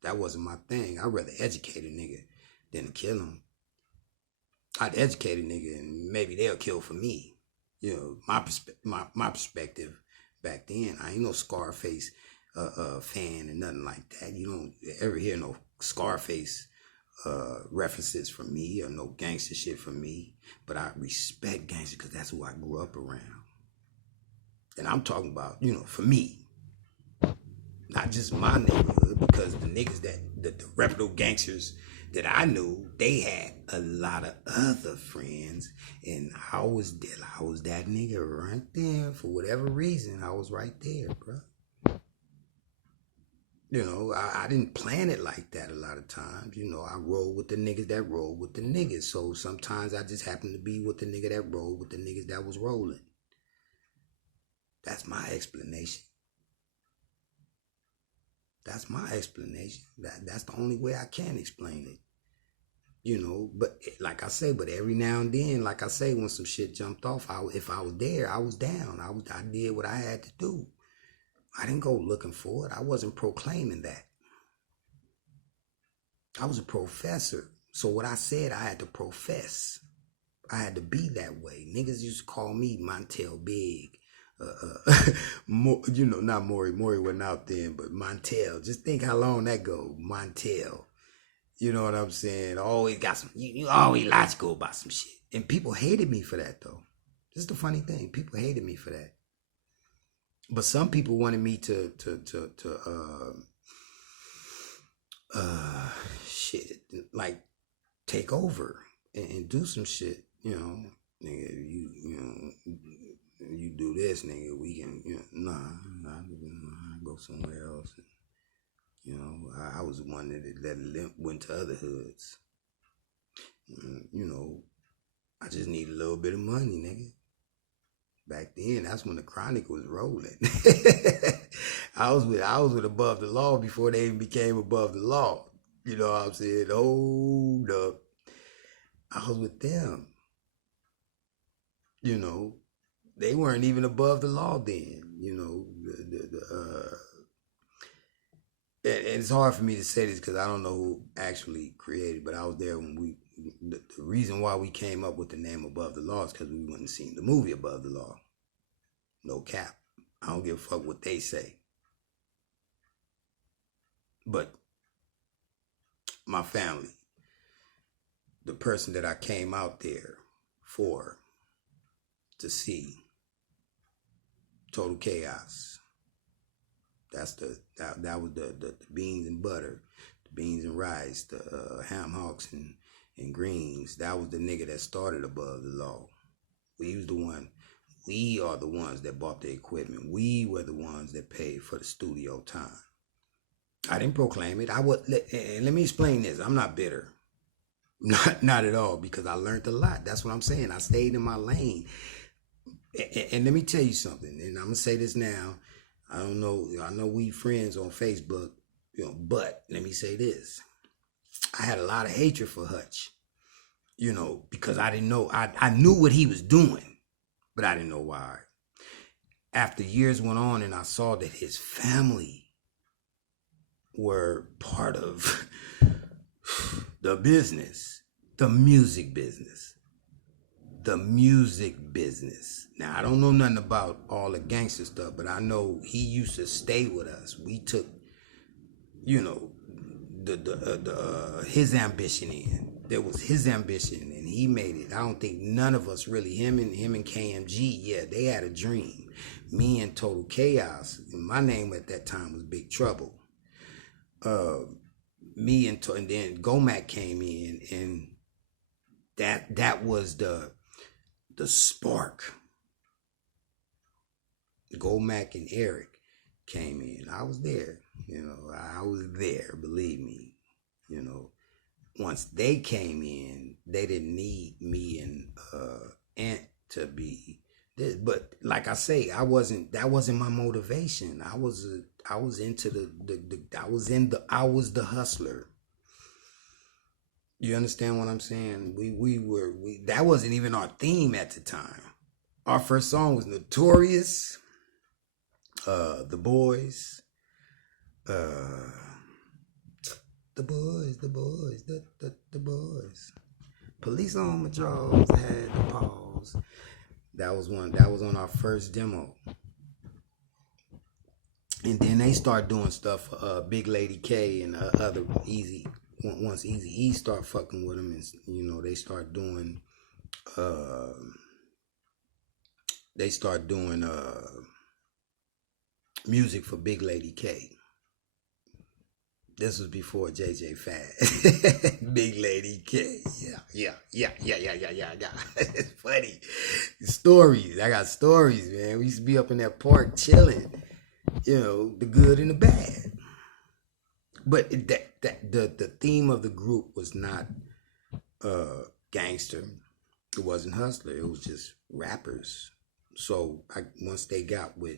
That wasn't my thing. I'd rather educate a nigga than to kill him. I'd educate a nigga and maybe they'll kill for me. You know, my perspective back then. I ain't no Scarface fan and nothing like that. You don't ever hear no Scarface references from me or no gangster shit from me. But I respect gangster because that's who I grew up around. And I'm talking about, you know, for me. Not just my neighborhood, because the niggas the reputable gangsters that I knew, they had a lot of other friends, and I was there. I was that nigga right there for whatever reason. I was right there, bro. You know, I didn't plan it like that a lot of times. You know, I roll with the niggas that roll with the niggas. So sometimes I just happen to be with the nigga that rolled with the niggas that was rolling. That's my explanation. That's my explanation. That's the only way I can explain it. You know, but like I say, but every now and then, like I say, when some shit jumped off, if I was there, I was down. I did what I had to do. I didn't go looking for it. I wasn't proclaiming that. I was a professor. So what I said, I had to profess. I had to be that way. Niggas used to call me Montel Big. You know, not Maury. Maury wasn't out then, but Montel. Just think how long that go. Montel. You know what I'm saying? Always got some, you always logical about some shit. And people hated me for that, though. This is the funny thing. People hated me for that. But some people wanted me to shit, like take over and do some shit, you know. Nigga, you do this, nigga, we can, nah, go somewhere else. You know, I was the one that went to other hoods. You know, I just need a little bit of money, nigga. Back then, that's when the Chronic was rolling. I was with Above the Law before they even became Above the Law. You know what I'm saying? Hold up. I was with them. You know, they weren't even above the law then. You know, and it's hard for me to say this because I don't know who actually created, but I was there when the reason why we came up with the name Above the Law is because we wouldn't seen the movie Above the Law. No cap. I don't give a fuck what they say. But my family, the person that I came out there for to see, Total Chaos. That was the beans and butter, the beans and rice, the ham hocks and greens. That was the nigga that started Above the Law. We are the ones that bought the equipment. We were the ones that paid for the studio time. I didn't proclaim it. And let me explain this. I'm not bitter. Not at all, because I learned a lot. That's what I'm saying. I stayed in my lane. And let me tell you something, and I'm gonna say this now. I don't know. I know we friends on Facebook, but let me say this. I had a lot of hatred for Hutch, because I didn't know. I knew what he was doing, but I didn't know why. After years went on and I saw that his family were part of the business, the music business. The music business. Now, I don't know nothing about all the gangster stuff, but I know he used to stay with us. We took, his ambition in. There was his ambition, and he made it. I don't think none of us really, him and KMG, yeah, they had a dream. Me and Total Chaos, and my name at that time was Big Trouble. And then Gomac came in, and that was the spark. Gomac and Eric came in. I was there. I was there, believe me. Once they came in, they didn't need me and Ant to be this. But like I say, that wasn't my motivation. I was the hustler. You understand what I'm saying? We that wasn't even our theme at the time. Our first song was Notorious, The Boys, the boys. Police on my jaws, I had to pause. That was on our first demo. And then they start doing stuff for Big Lady K and other Easy. Once Easy E start fucking with them, and they start doing music for Big Lady K. This was before JJ Fad. Big Lady K. Yeah. It's funny. Stories. I got stories, man. We used to be up in that park chilling. You know, the good and the bad. But the theme of the group was not gangster. It wasn't hustler. It was just rappers. So once they got with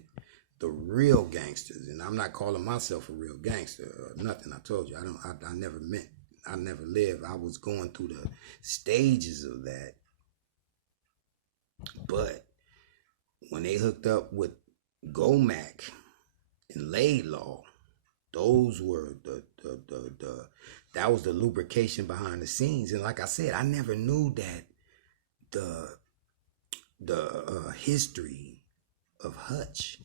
the real gangsters, and I'm not calling myself a real gangster or nothing. I told you I never meant, I never lived. I was going through the stages of that. But when they hooked up with Gomac and Laidlaw, those were the that was the lubrication behind the scenes. And like I said, I never knew that the history of Hutch.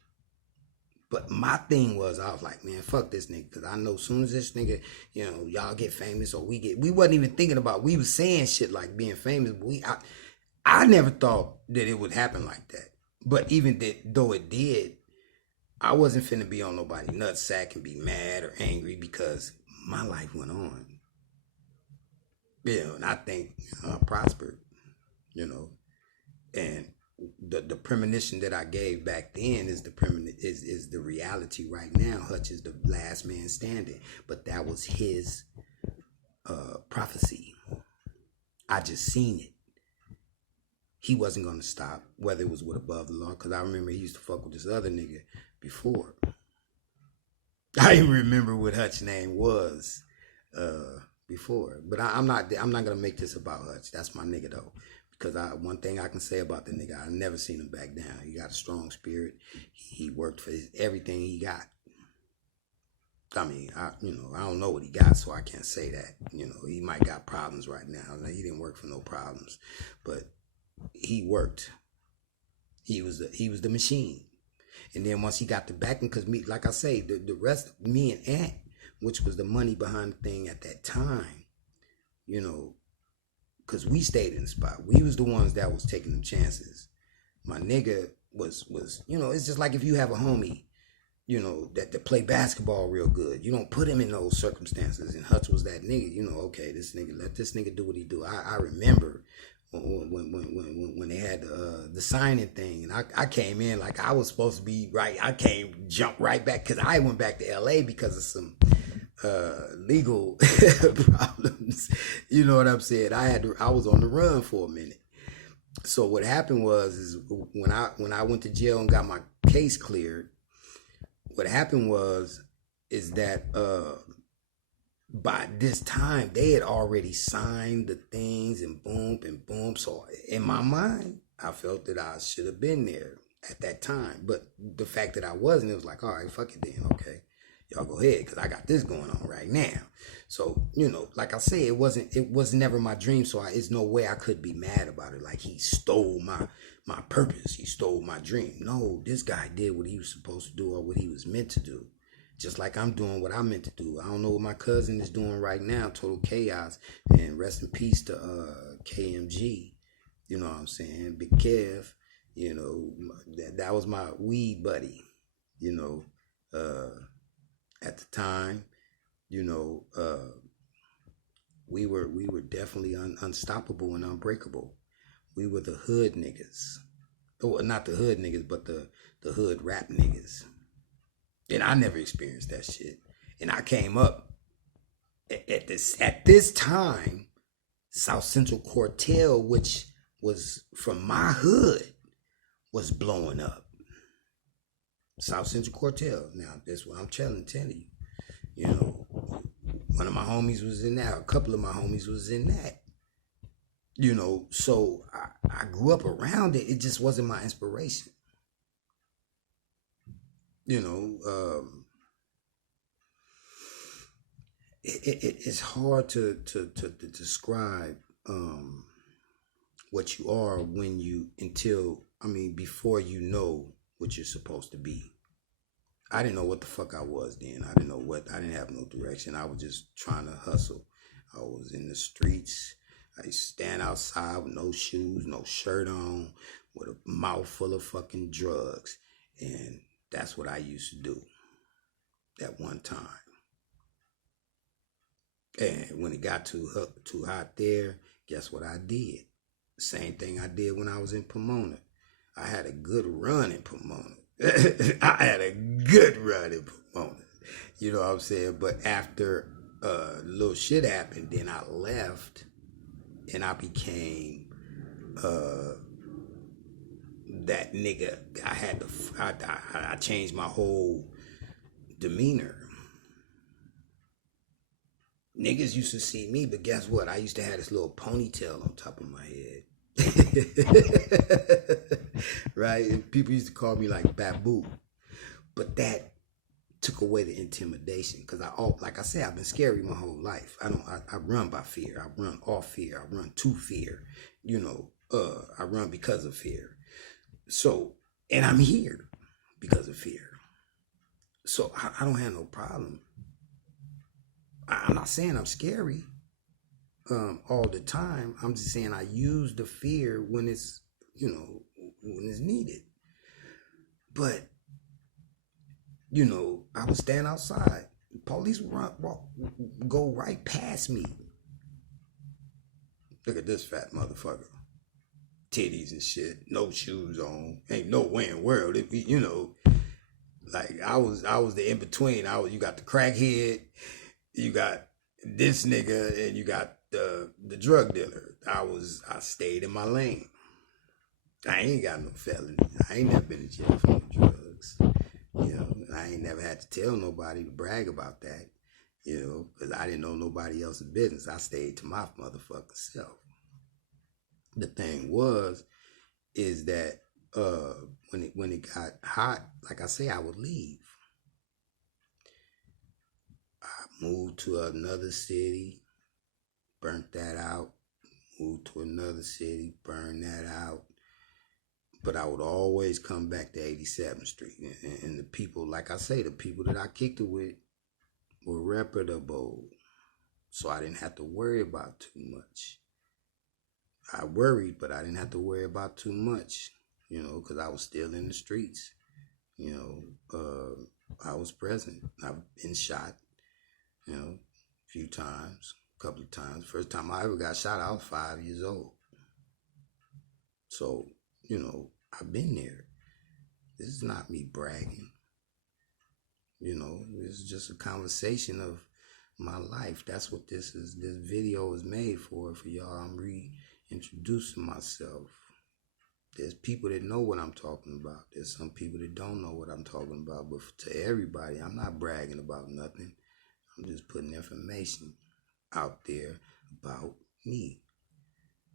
But my thing was, I was like, man, fuck this nigga, because I know as soon as this nigga, you know, y'all get famous or we wasn't even thinking about, we was saying shit like being famous, but I never thought that it would happen like that. But even though it did, I wasn't finna be on nobody nutsack and be mad or angry, because my life went on. You know, and I think I prospered, you know, and the premonition that I gave back then is the reality right now. Hutch is the last man standing, but that was his prophecy. I just seen it. He wasn't gonna stop, whether it was with Above the Law, because I remember he used to fuck with this other nigga before. I didn't remember what Hutch's name was before, but I'm not gonna make this about Hutch. That's my nigga though. Because one thing I can say about the nigga, I never seen him back down. He got a strong spirit. He worked for everything he got. I mean, I don't know what he got, so I can't say that. You know, he might got problems right now. He didn't work for no problems, but he worked. He was the machine. And then once he got the backing, because me, like I say, the rest, me and Ant, which was the money behind the thing at that time, you know, because we stayed in the spot. We was the ones that was taking them chances. My nigga was, you know, it's just like if you have a homie, you know, that play basketball real good. You don't put him in those circumstances. And Hutch was that nigga. You know, okay, this nigga, let this nigga do what he do. I remember when they had the signing thing, and I came in like I was supposed to be right. I jumped right back, because I went back to LA because of some legal problems. You know what I'm saying? I was on the run for a minute. So what happened is when I went to jail and got my case cleared, what happened is that by this time they had already signed the things and boom. So in my mind, I felt that I should have been there at that time. But the fact that I wasn't, it was like, all right, fuck it then, okay. Y'all go ahead, because I got this going on right now. So, you know, like I say, it was never my dream, so it's no way I could be mad about it. Like he stole my purpose, he stole my dream. No, this guy did what he was supposed to do, or what he was meant to do. Just like I'm doing what I'm meant to do. I don't know what my cousin is doing right now, Total Chaos, and rest in peace to KMG. You know what I'm saying? Big Kev, you know, that was my weed buddy, you know, at the time, you know, we were definitely unstoppable and unbreakable. We were the hood niggas. Well, not the hood niggas, but the hood rap niggas. And I never experienced that shit. And I came up at this time, South Central Quartel, which was from my hood, was blowing up. South Central Quartel. Now, that's what I'm telling you. You know, one of my homies was in that. A couple of my homies was in that. You know, so I grew up around it. It just wasn't my inspiration. You know, it's hard to describe what you are before you know what you're supposed to be. I didn't know what the fuck I was then. I didn't have no direction. I was just trying to hustle. I was in the streets. I used to stand outside with no shoes, no shirt on, with a mouth full of fucking drugs. And that's what I used to do at one time. And when it got too hot there, guess what I did? Same thing I did when I was in Pomona. I had a good run in Pomona. I had a good run in Pomona. You know what I'm saying? But after little shit happened, then I left and I became that nigga. I changed my whole demeanor. Niggas used to see me, but guess what? I used to have this little ponytail on top of my head. Right? And people used to call me like Babu. But that took away the intimidation because like I said, I've been scary my whole life. I run by fear. I run off fear. I run to fear. I run because of fear. So, and I'm here because of fear. So I don't have no problem. I'm not saying I'm scary all the time. I'm just saying I use the fear when it's, when it's needed. But, I would stand outside. Police would go right past me. Look at this fat motherfucker. Titties and shit. No shoes on. Ain't no way in the world. Like I was the in between. You got the crackhead. You got this nigga and you got the drug dealer. I stayed in my lane. I ain't got no felony. I ain't never been in jail for no drugs. I ain't never had to tell nobody to brag about that, because I didn't know nobody else's business. I stayed to my motherfucking self. The thing is that when it got hot, like I say, I would leave. Moved to another city, burnt that out. Moved to another city, burned that out. But I would always come back to 87th Street. And the people, like I say, the people that I kicked it with were reputable. So I didn't have to worry about too much. I worried, but I didn't have to worry about too much, because I was still in the streets. I was present. I've been shot. A few times, a couple of times. First time I ever got shot, I was 5 years old. So, I've been there. This is not me bragging. This is just a conversation of my life. That's what this is. This video is made for y'all. I'm reintroducing myself. There's people that know what I'm talking about. There's some people that don't know what I'm talking about. But to everybody, I'm not bragging about nothing. I'm just putting information out there about me.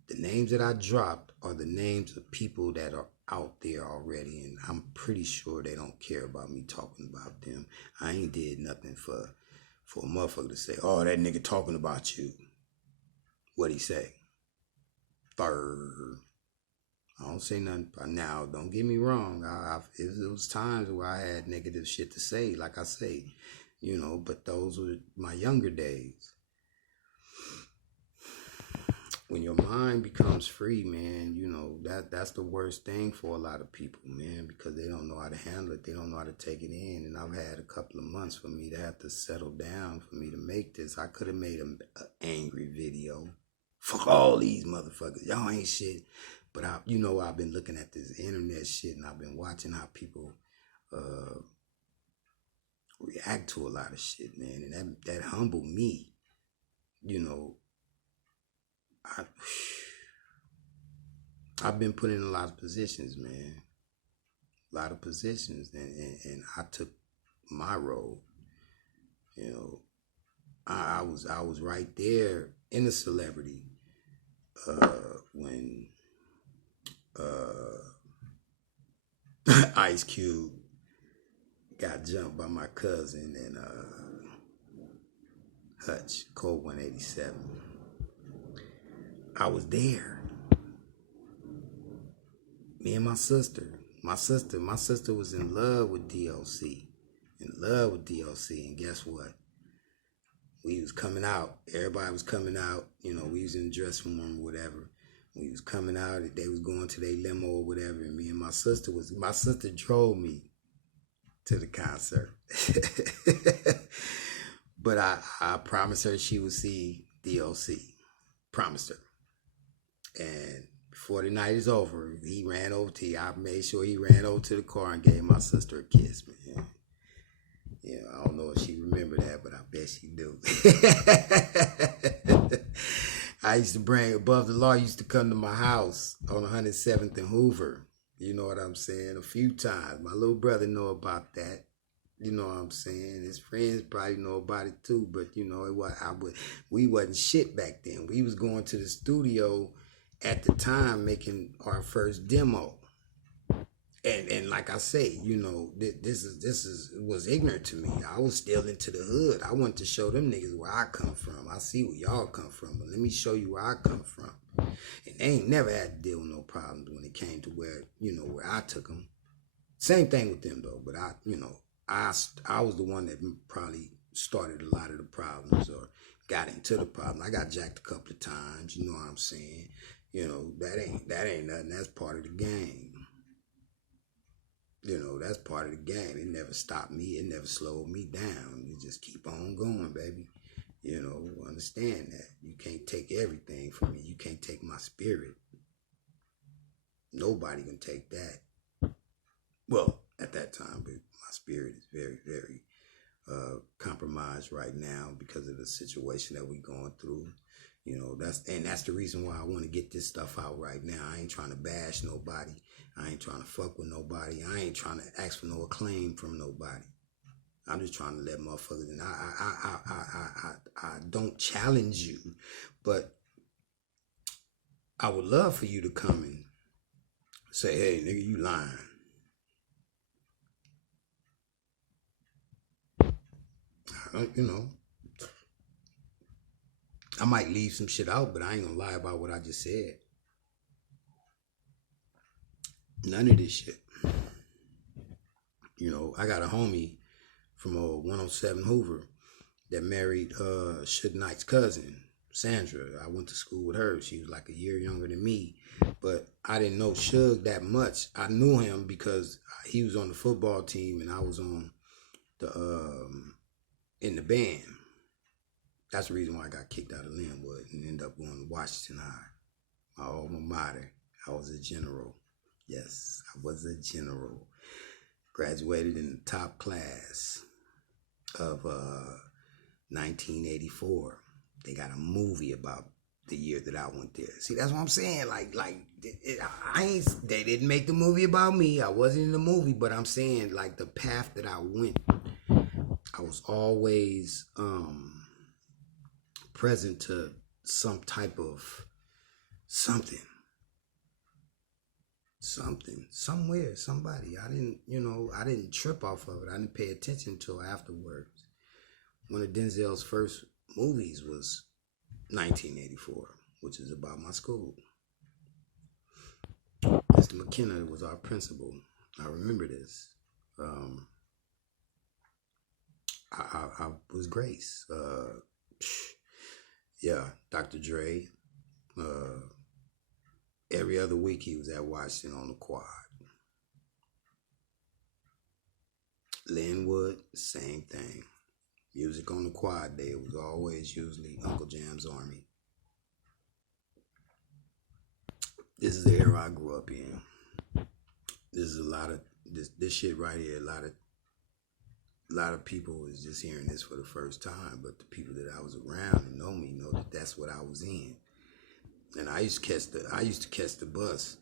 The names that I dropped are the names of people that are out there already, and I'm pretty sure they don't care about me talking about them. I ain't did nothing for a motherfucker to say, oh, that nigga talking about you. What'd he say? Third. I don't say nothing. Now, don't get me wrong. It was times where I had negative shit to say, like I say. But those were my younger days. When your mind becomes free, man, that's the worst thing for a lot of people, man, because they don't know how to handle it. They don't know how to take it in. And I've had a couple of months for me to have to settle down for me to make this. I could have made an angry video. Fuck all these motherfuckers. Y'all ain't shit. But I've been looking at this internet shit and I've been watching how people react to a lot of shit, man, and that humbled me. I've been put in a lot of positions, man, and I took my role. I was right there in the celebrity when Ice Cube got jumped by my cousin and Hutch, Code 187. I was there. Me and my sister. My sister was in love with DLC. And guess what? We was coming out. Everybody was coming out. We was in the dressing room or whatever. We was coming out. They was going to their limo or whatever. And me and my sister drove me to the concert. But I promised her she would see DLC. Promised her. And before the night is over, he ran over to you. I made sure he ran over to the car and gave my sister a kiss, man. Yeah, I don't know if she remember that, but I bet she do. I used to bring Above the Law used to come to my house on 107th and Hoover. You know what I'm saying? A few times. My little brother know about that. You know what I'm saying? His friends probably know about it too, but you know, we wasn't shit back then. We was going to the studio at the time making our first demo. And like I say, you know, this was ignorant to me. I was still into the hood. I wanted to show them niggas where I come from. I see where y'all come from, but let me show you where I come from. And they ain't never had to deal with no problems when it came to where I took them. Same thing with them though, but I was the one that probably started a lot of the problems or got into the problem. I got jacked a couple of times, you know what I'm saying? You know, that ain't nothing. That's part of the game. You know, that's part of the game. It never stopped me. It never slowed me down. You just keep on going, baby. You know, understand that. You can't take everything from me. You can't take my spirit. Nobody can take that. Well, at that time, but my spirit is very, very compromised right now because of the situation that we're going through. You know, that's the reason why I want to get this stuff out right now. I ain't trying to bash nobody. I ain't trying to fuck with nobody. I ain't trying to ask for no acclaim from nobody. I'm just trying to let motherfuckers. And I don't challenge you, but I would love for you to come and say, "Hey, nigga, you lying." You know, I might leave some shit out, but I ain't gonna lie about what I just said. None of this shit. You know, I got a homie from 107 Hoover that married Suge Knight's cousin, Sandra. I went to school with her. She was like a year younger than me, but I didn't know Suge that much. I knew him because he was on the football team and I was on the in the band. That's the reason why I got kicked out of Linwood and ended up going to Washington High, my alma mater. I was a general. Yes, I was a general. Graduated in the top class of 1984. They got a movie about the year that I went there. See, that's what I'm saying. They didn't make the movie about me. I wasn't in the movie, but I'm saying like the path that I went, I was always present to some type of something, somewhere, somebody. I didn't trip off of it. I didn't pay attention to it afterwards. One of Denzel's first movies was 1984, which is about my school. Mr. McKenna was our principal. I remember this. I was Grace. Yeah, Dr. Dre. Every other week he was at Washington on the quad. Linwood, same thing. Music on the quad day was always usually Uncle Jam's Army. This is the era I grew up in. This is a lot of this shit right here. A lot of people is just hearing this for the first time, but the people that I was around and know me know that that's what I was in. And I used to catch the bus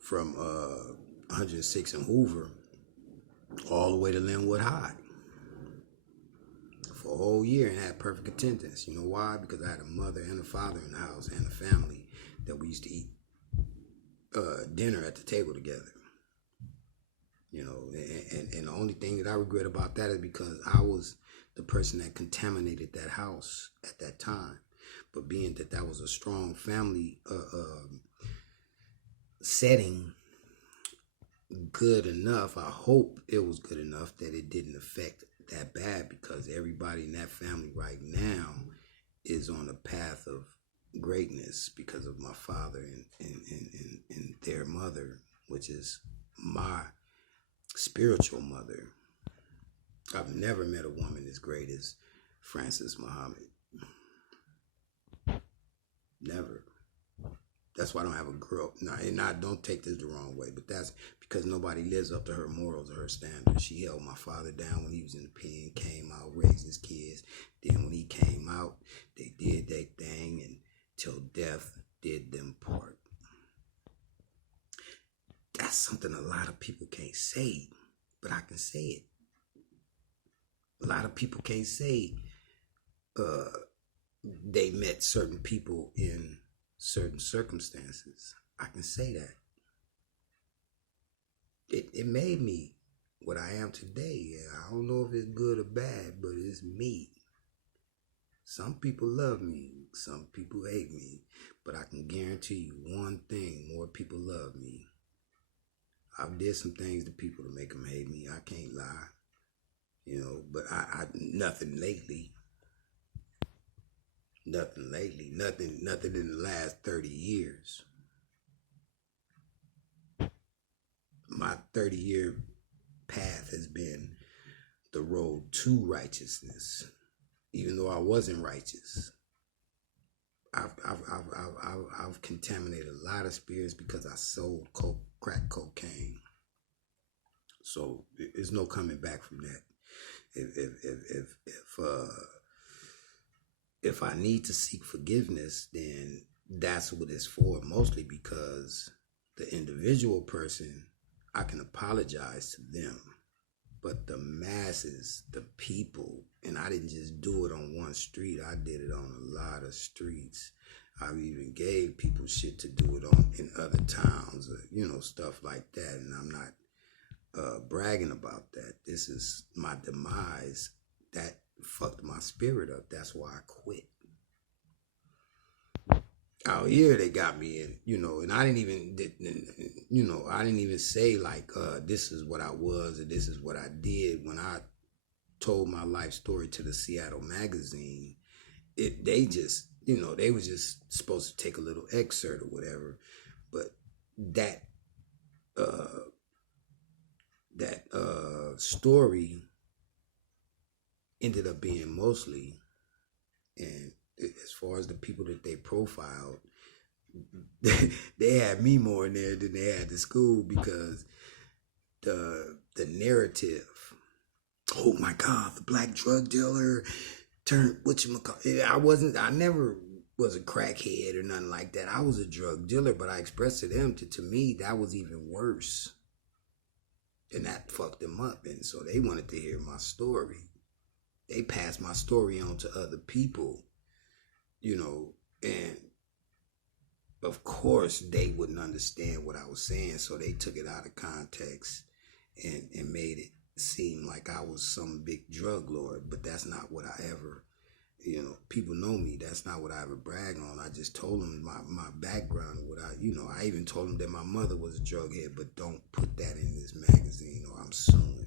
from 106 and Hoover all the way to Linwood High for a whole year and had perfect attendance. You know why? Because I had a mother and a father in the house and a family that we used to eat dinner at the table together. You know, and the only thing that I regret about that is because I was the person that contaminated that house at that time. But being that was a strong family setting, good enough, I hope it was good enough that it didn't affect that bad, because everybody in that family right now is on a path of greatness because of my father and their mother, which is my spiritual mother. I've never met a woman as great as Francis Muhammad. Never. That's why I don't have a girl. Now, and I don't take this the wrong way, but that's because nobody lives up to her morals or her standards. She held my father down when he was in the pen, came out, raised his kids. Then when he came out, they did their thing, and till death did them part. That's something a lot of people can't say, but I can say it. A lot of people can't say they met certain people in certain circumstances. I can say that. It made me what I am today. I don't know if it's good or bad, but it's me. Some people love me, some people hate me, but I can guarantee you one thing: more people love me. I've did some things to people to make them hate me. I can't lie, but I nothing lately. Nothing lately. Nothing in the last 30 years. My 30-year path has been the road to righteousness. Even though I wasn't righteous, I've contaminated a lot of spirits because I sold crack cocaine. So there's no coming back from that. If I need to seek forgiveness, then that's what it's for, mostly because the individual person, I can apologize to them. But the masses, the people, and I didn't just do it on one street, I did it on a lot of streets. I've even gave people shit to do it on in other towns, stuff like that. And I'm not bragging about that. This is my demise. That fucked my spirit up. That's why I quit. Out here they got me in, and I didn't even say like this is what I was or this is what I did. When I told my life story to the Seattle Magazine, they just, they was just supposed to take a little excerpt or whatever, but that story ended up being mostly, and as far as the people that they profiled, they had me more in there than they had the school, because the narrative, oh my God, the black drug dealer turned I never was a crackhead or nothing like that. I was a drug dealer, but I expressed to them to me that was even worse. And that fucked them up. And so they wanted to hear my story. They passed my story on to other people, and of course they wouldn't understand what I was saying, so they took it out of context and made it seem like I was some big drug lord. But that's not what I ever, people know me. That's not what I ever brag on. I just told them my background, what I even told them that my mother was a drug head, but don't put that in this magazine or I'm suing.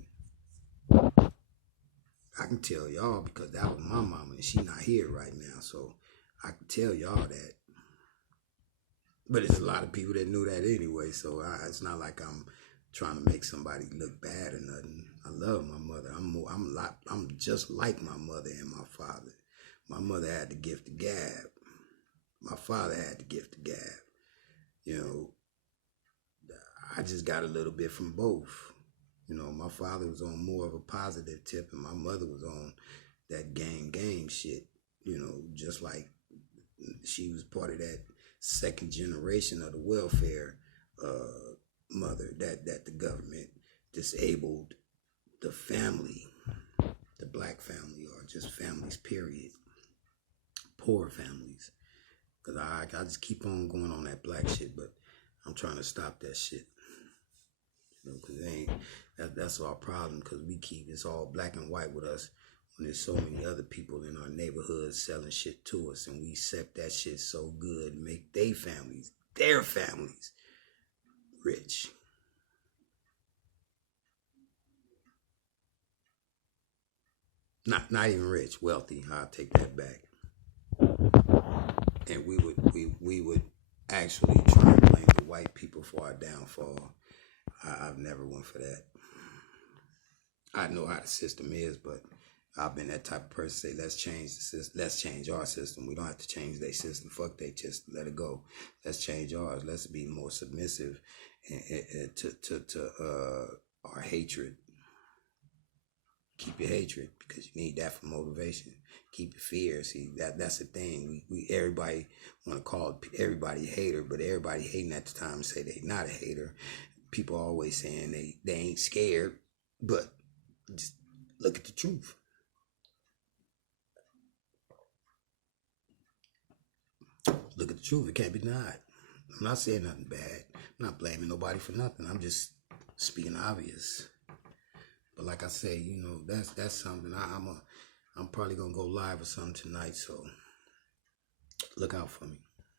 I can tell y'all because that was my mama and she not here right now, so I can tell y'all that. But it's a lot of people that knew that anyway, so it's not like I'm trying to make somebody look bad or nothing. I love my mother. I'm just like my mother and my father. My mother had the gift of gab. My father had the gift of gab. I just got a little bit from both. My father was on more of a positive tip, and my mother was on that gang shit. Just like she was part of that second generation of the welfare mother that the government disabled the family, the black family, or just families, period. Poor families. Because I just keep on going on that black shit, but I'm trying to stop that shit. Because that's our problem, because it's all black and white with us when there's so many other people in our neighborhoods selling shit to us, and we accept that shit so good and make their families rich. Not even rich, wealthy. I'll take that back. And we would actually try and blame the white people for our downfall. I've never went for that. I know how the system is, but I've been that type of person. Say, let's change the system. Let's change our system. We don't have to change their system. Fuck they, just let it go. Let's change ours. Let's be more submissive to our hatred. Keep your hatred, because you need that for motivation. Keep your fear. See, that's the thing. We everybody want to call everybody a hater, but everybody hating at the time say they not a hater. People always saying they ain't scared, but just look at the truth. Look at the truth. It can't be denied. I'm not saying nothing bad. I'm not blaming nobody for nothing. I'm just speaking obvious. But like I say, you know, that's something. I'm probably gonna go live or something tonight, so look out for me.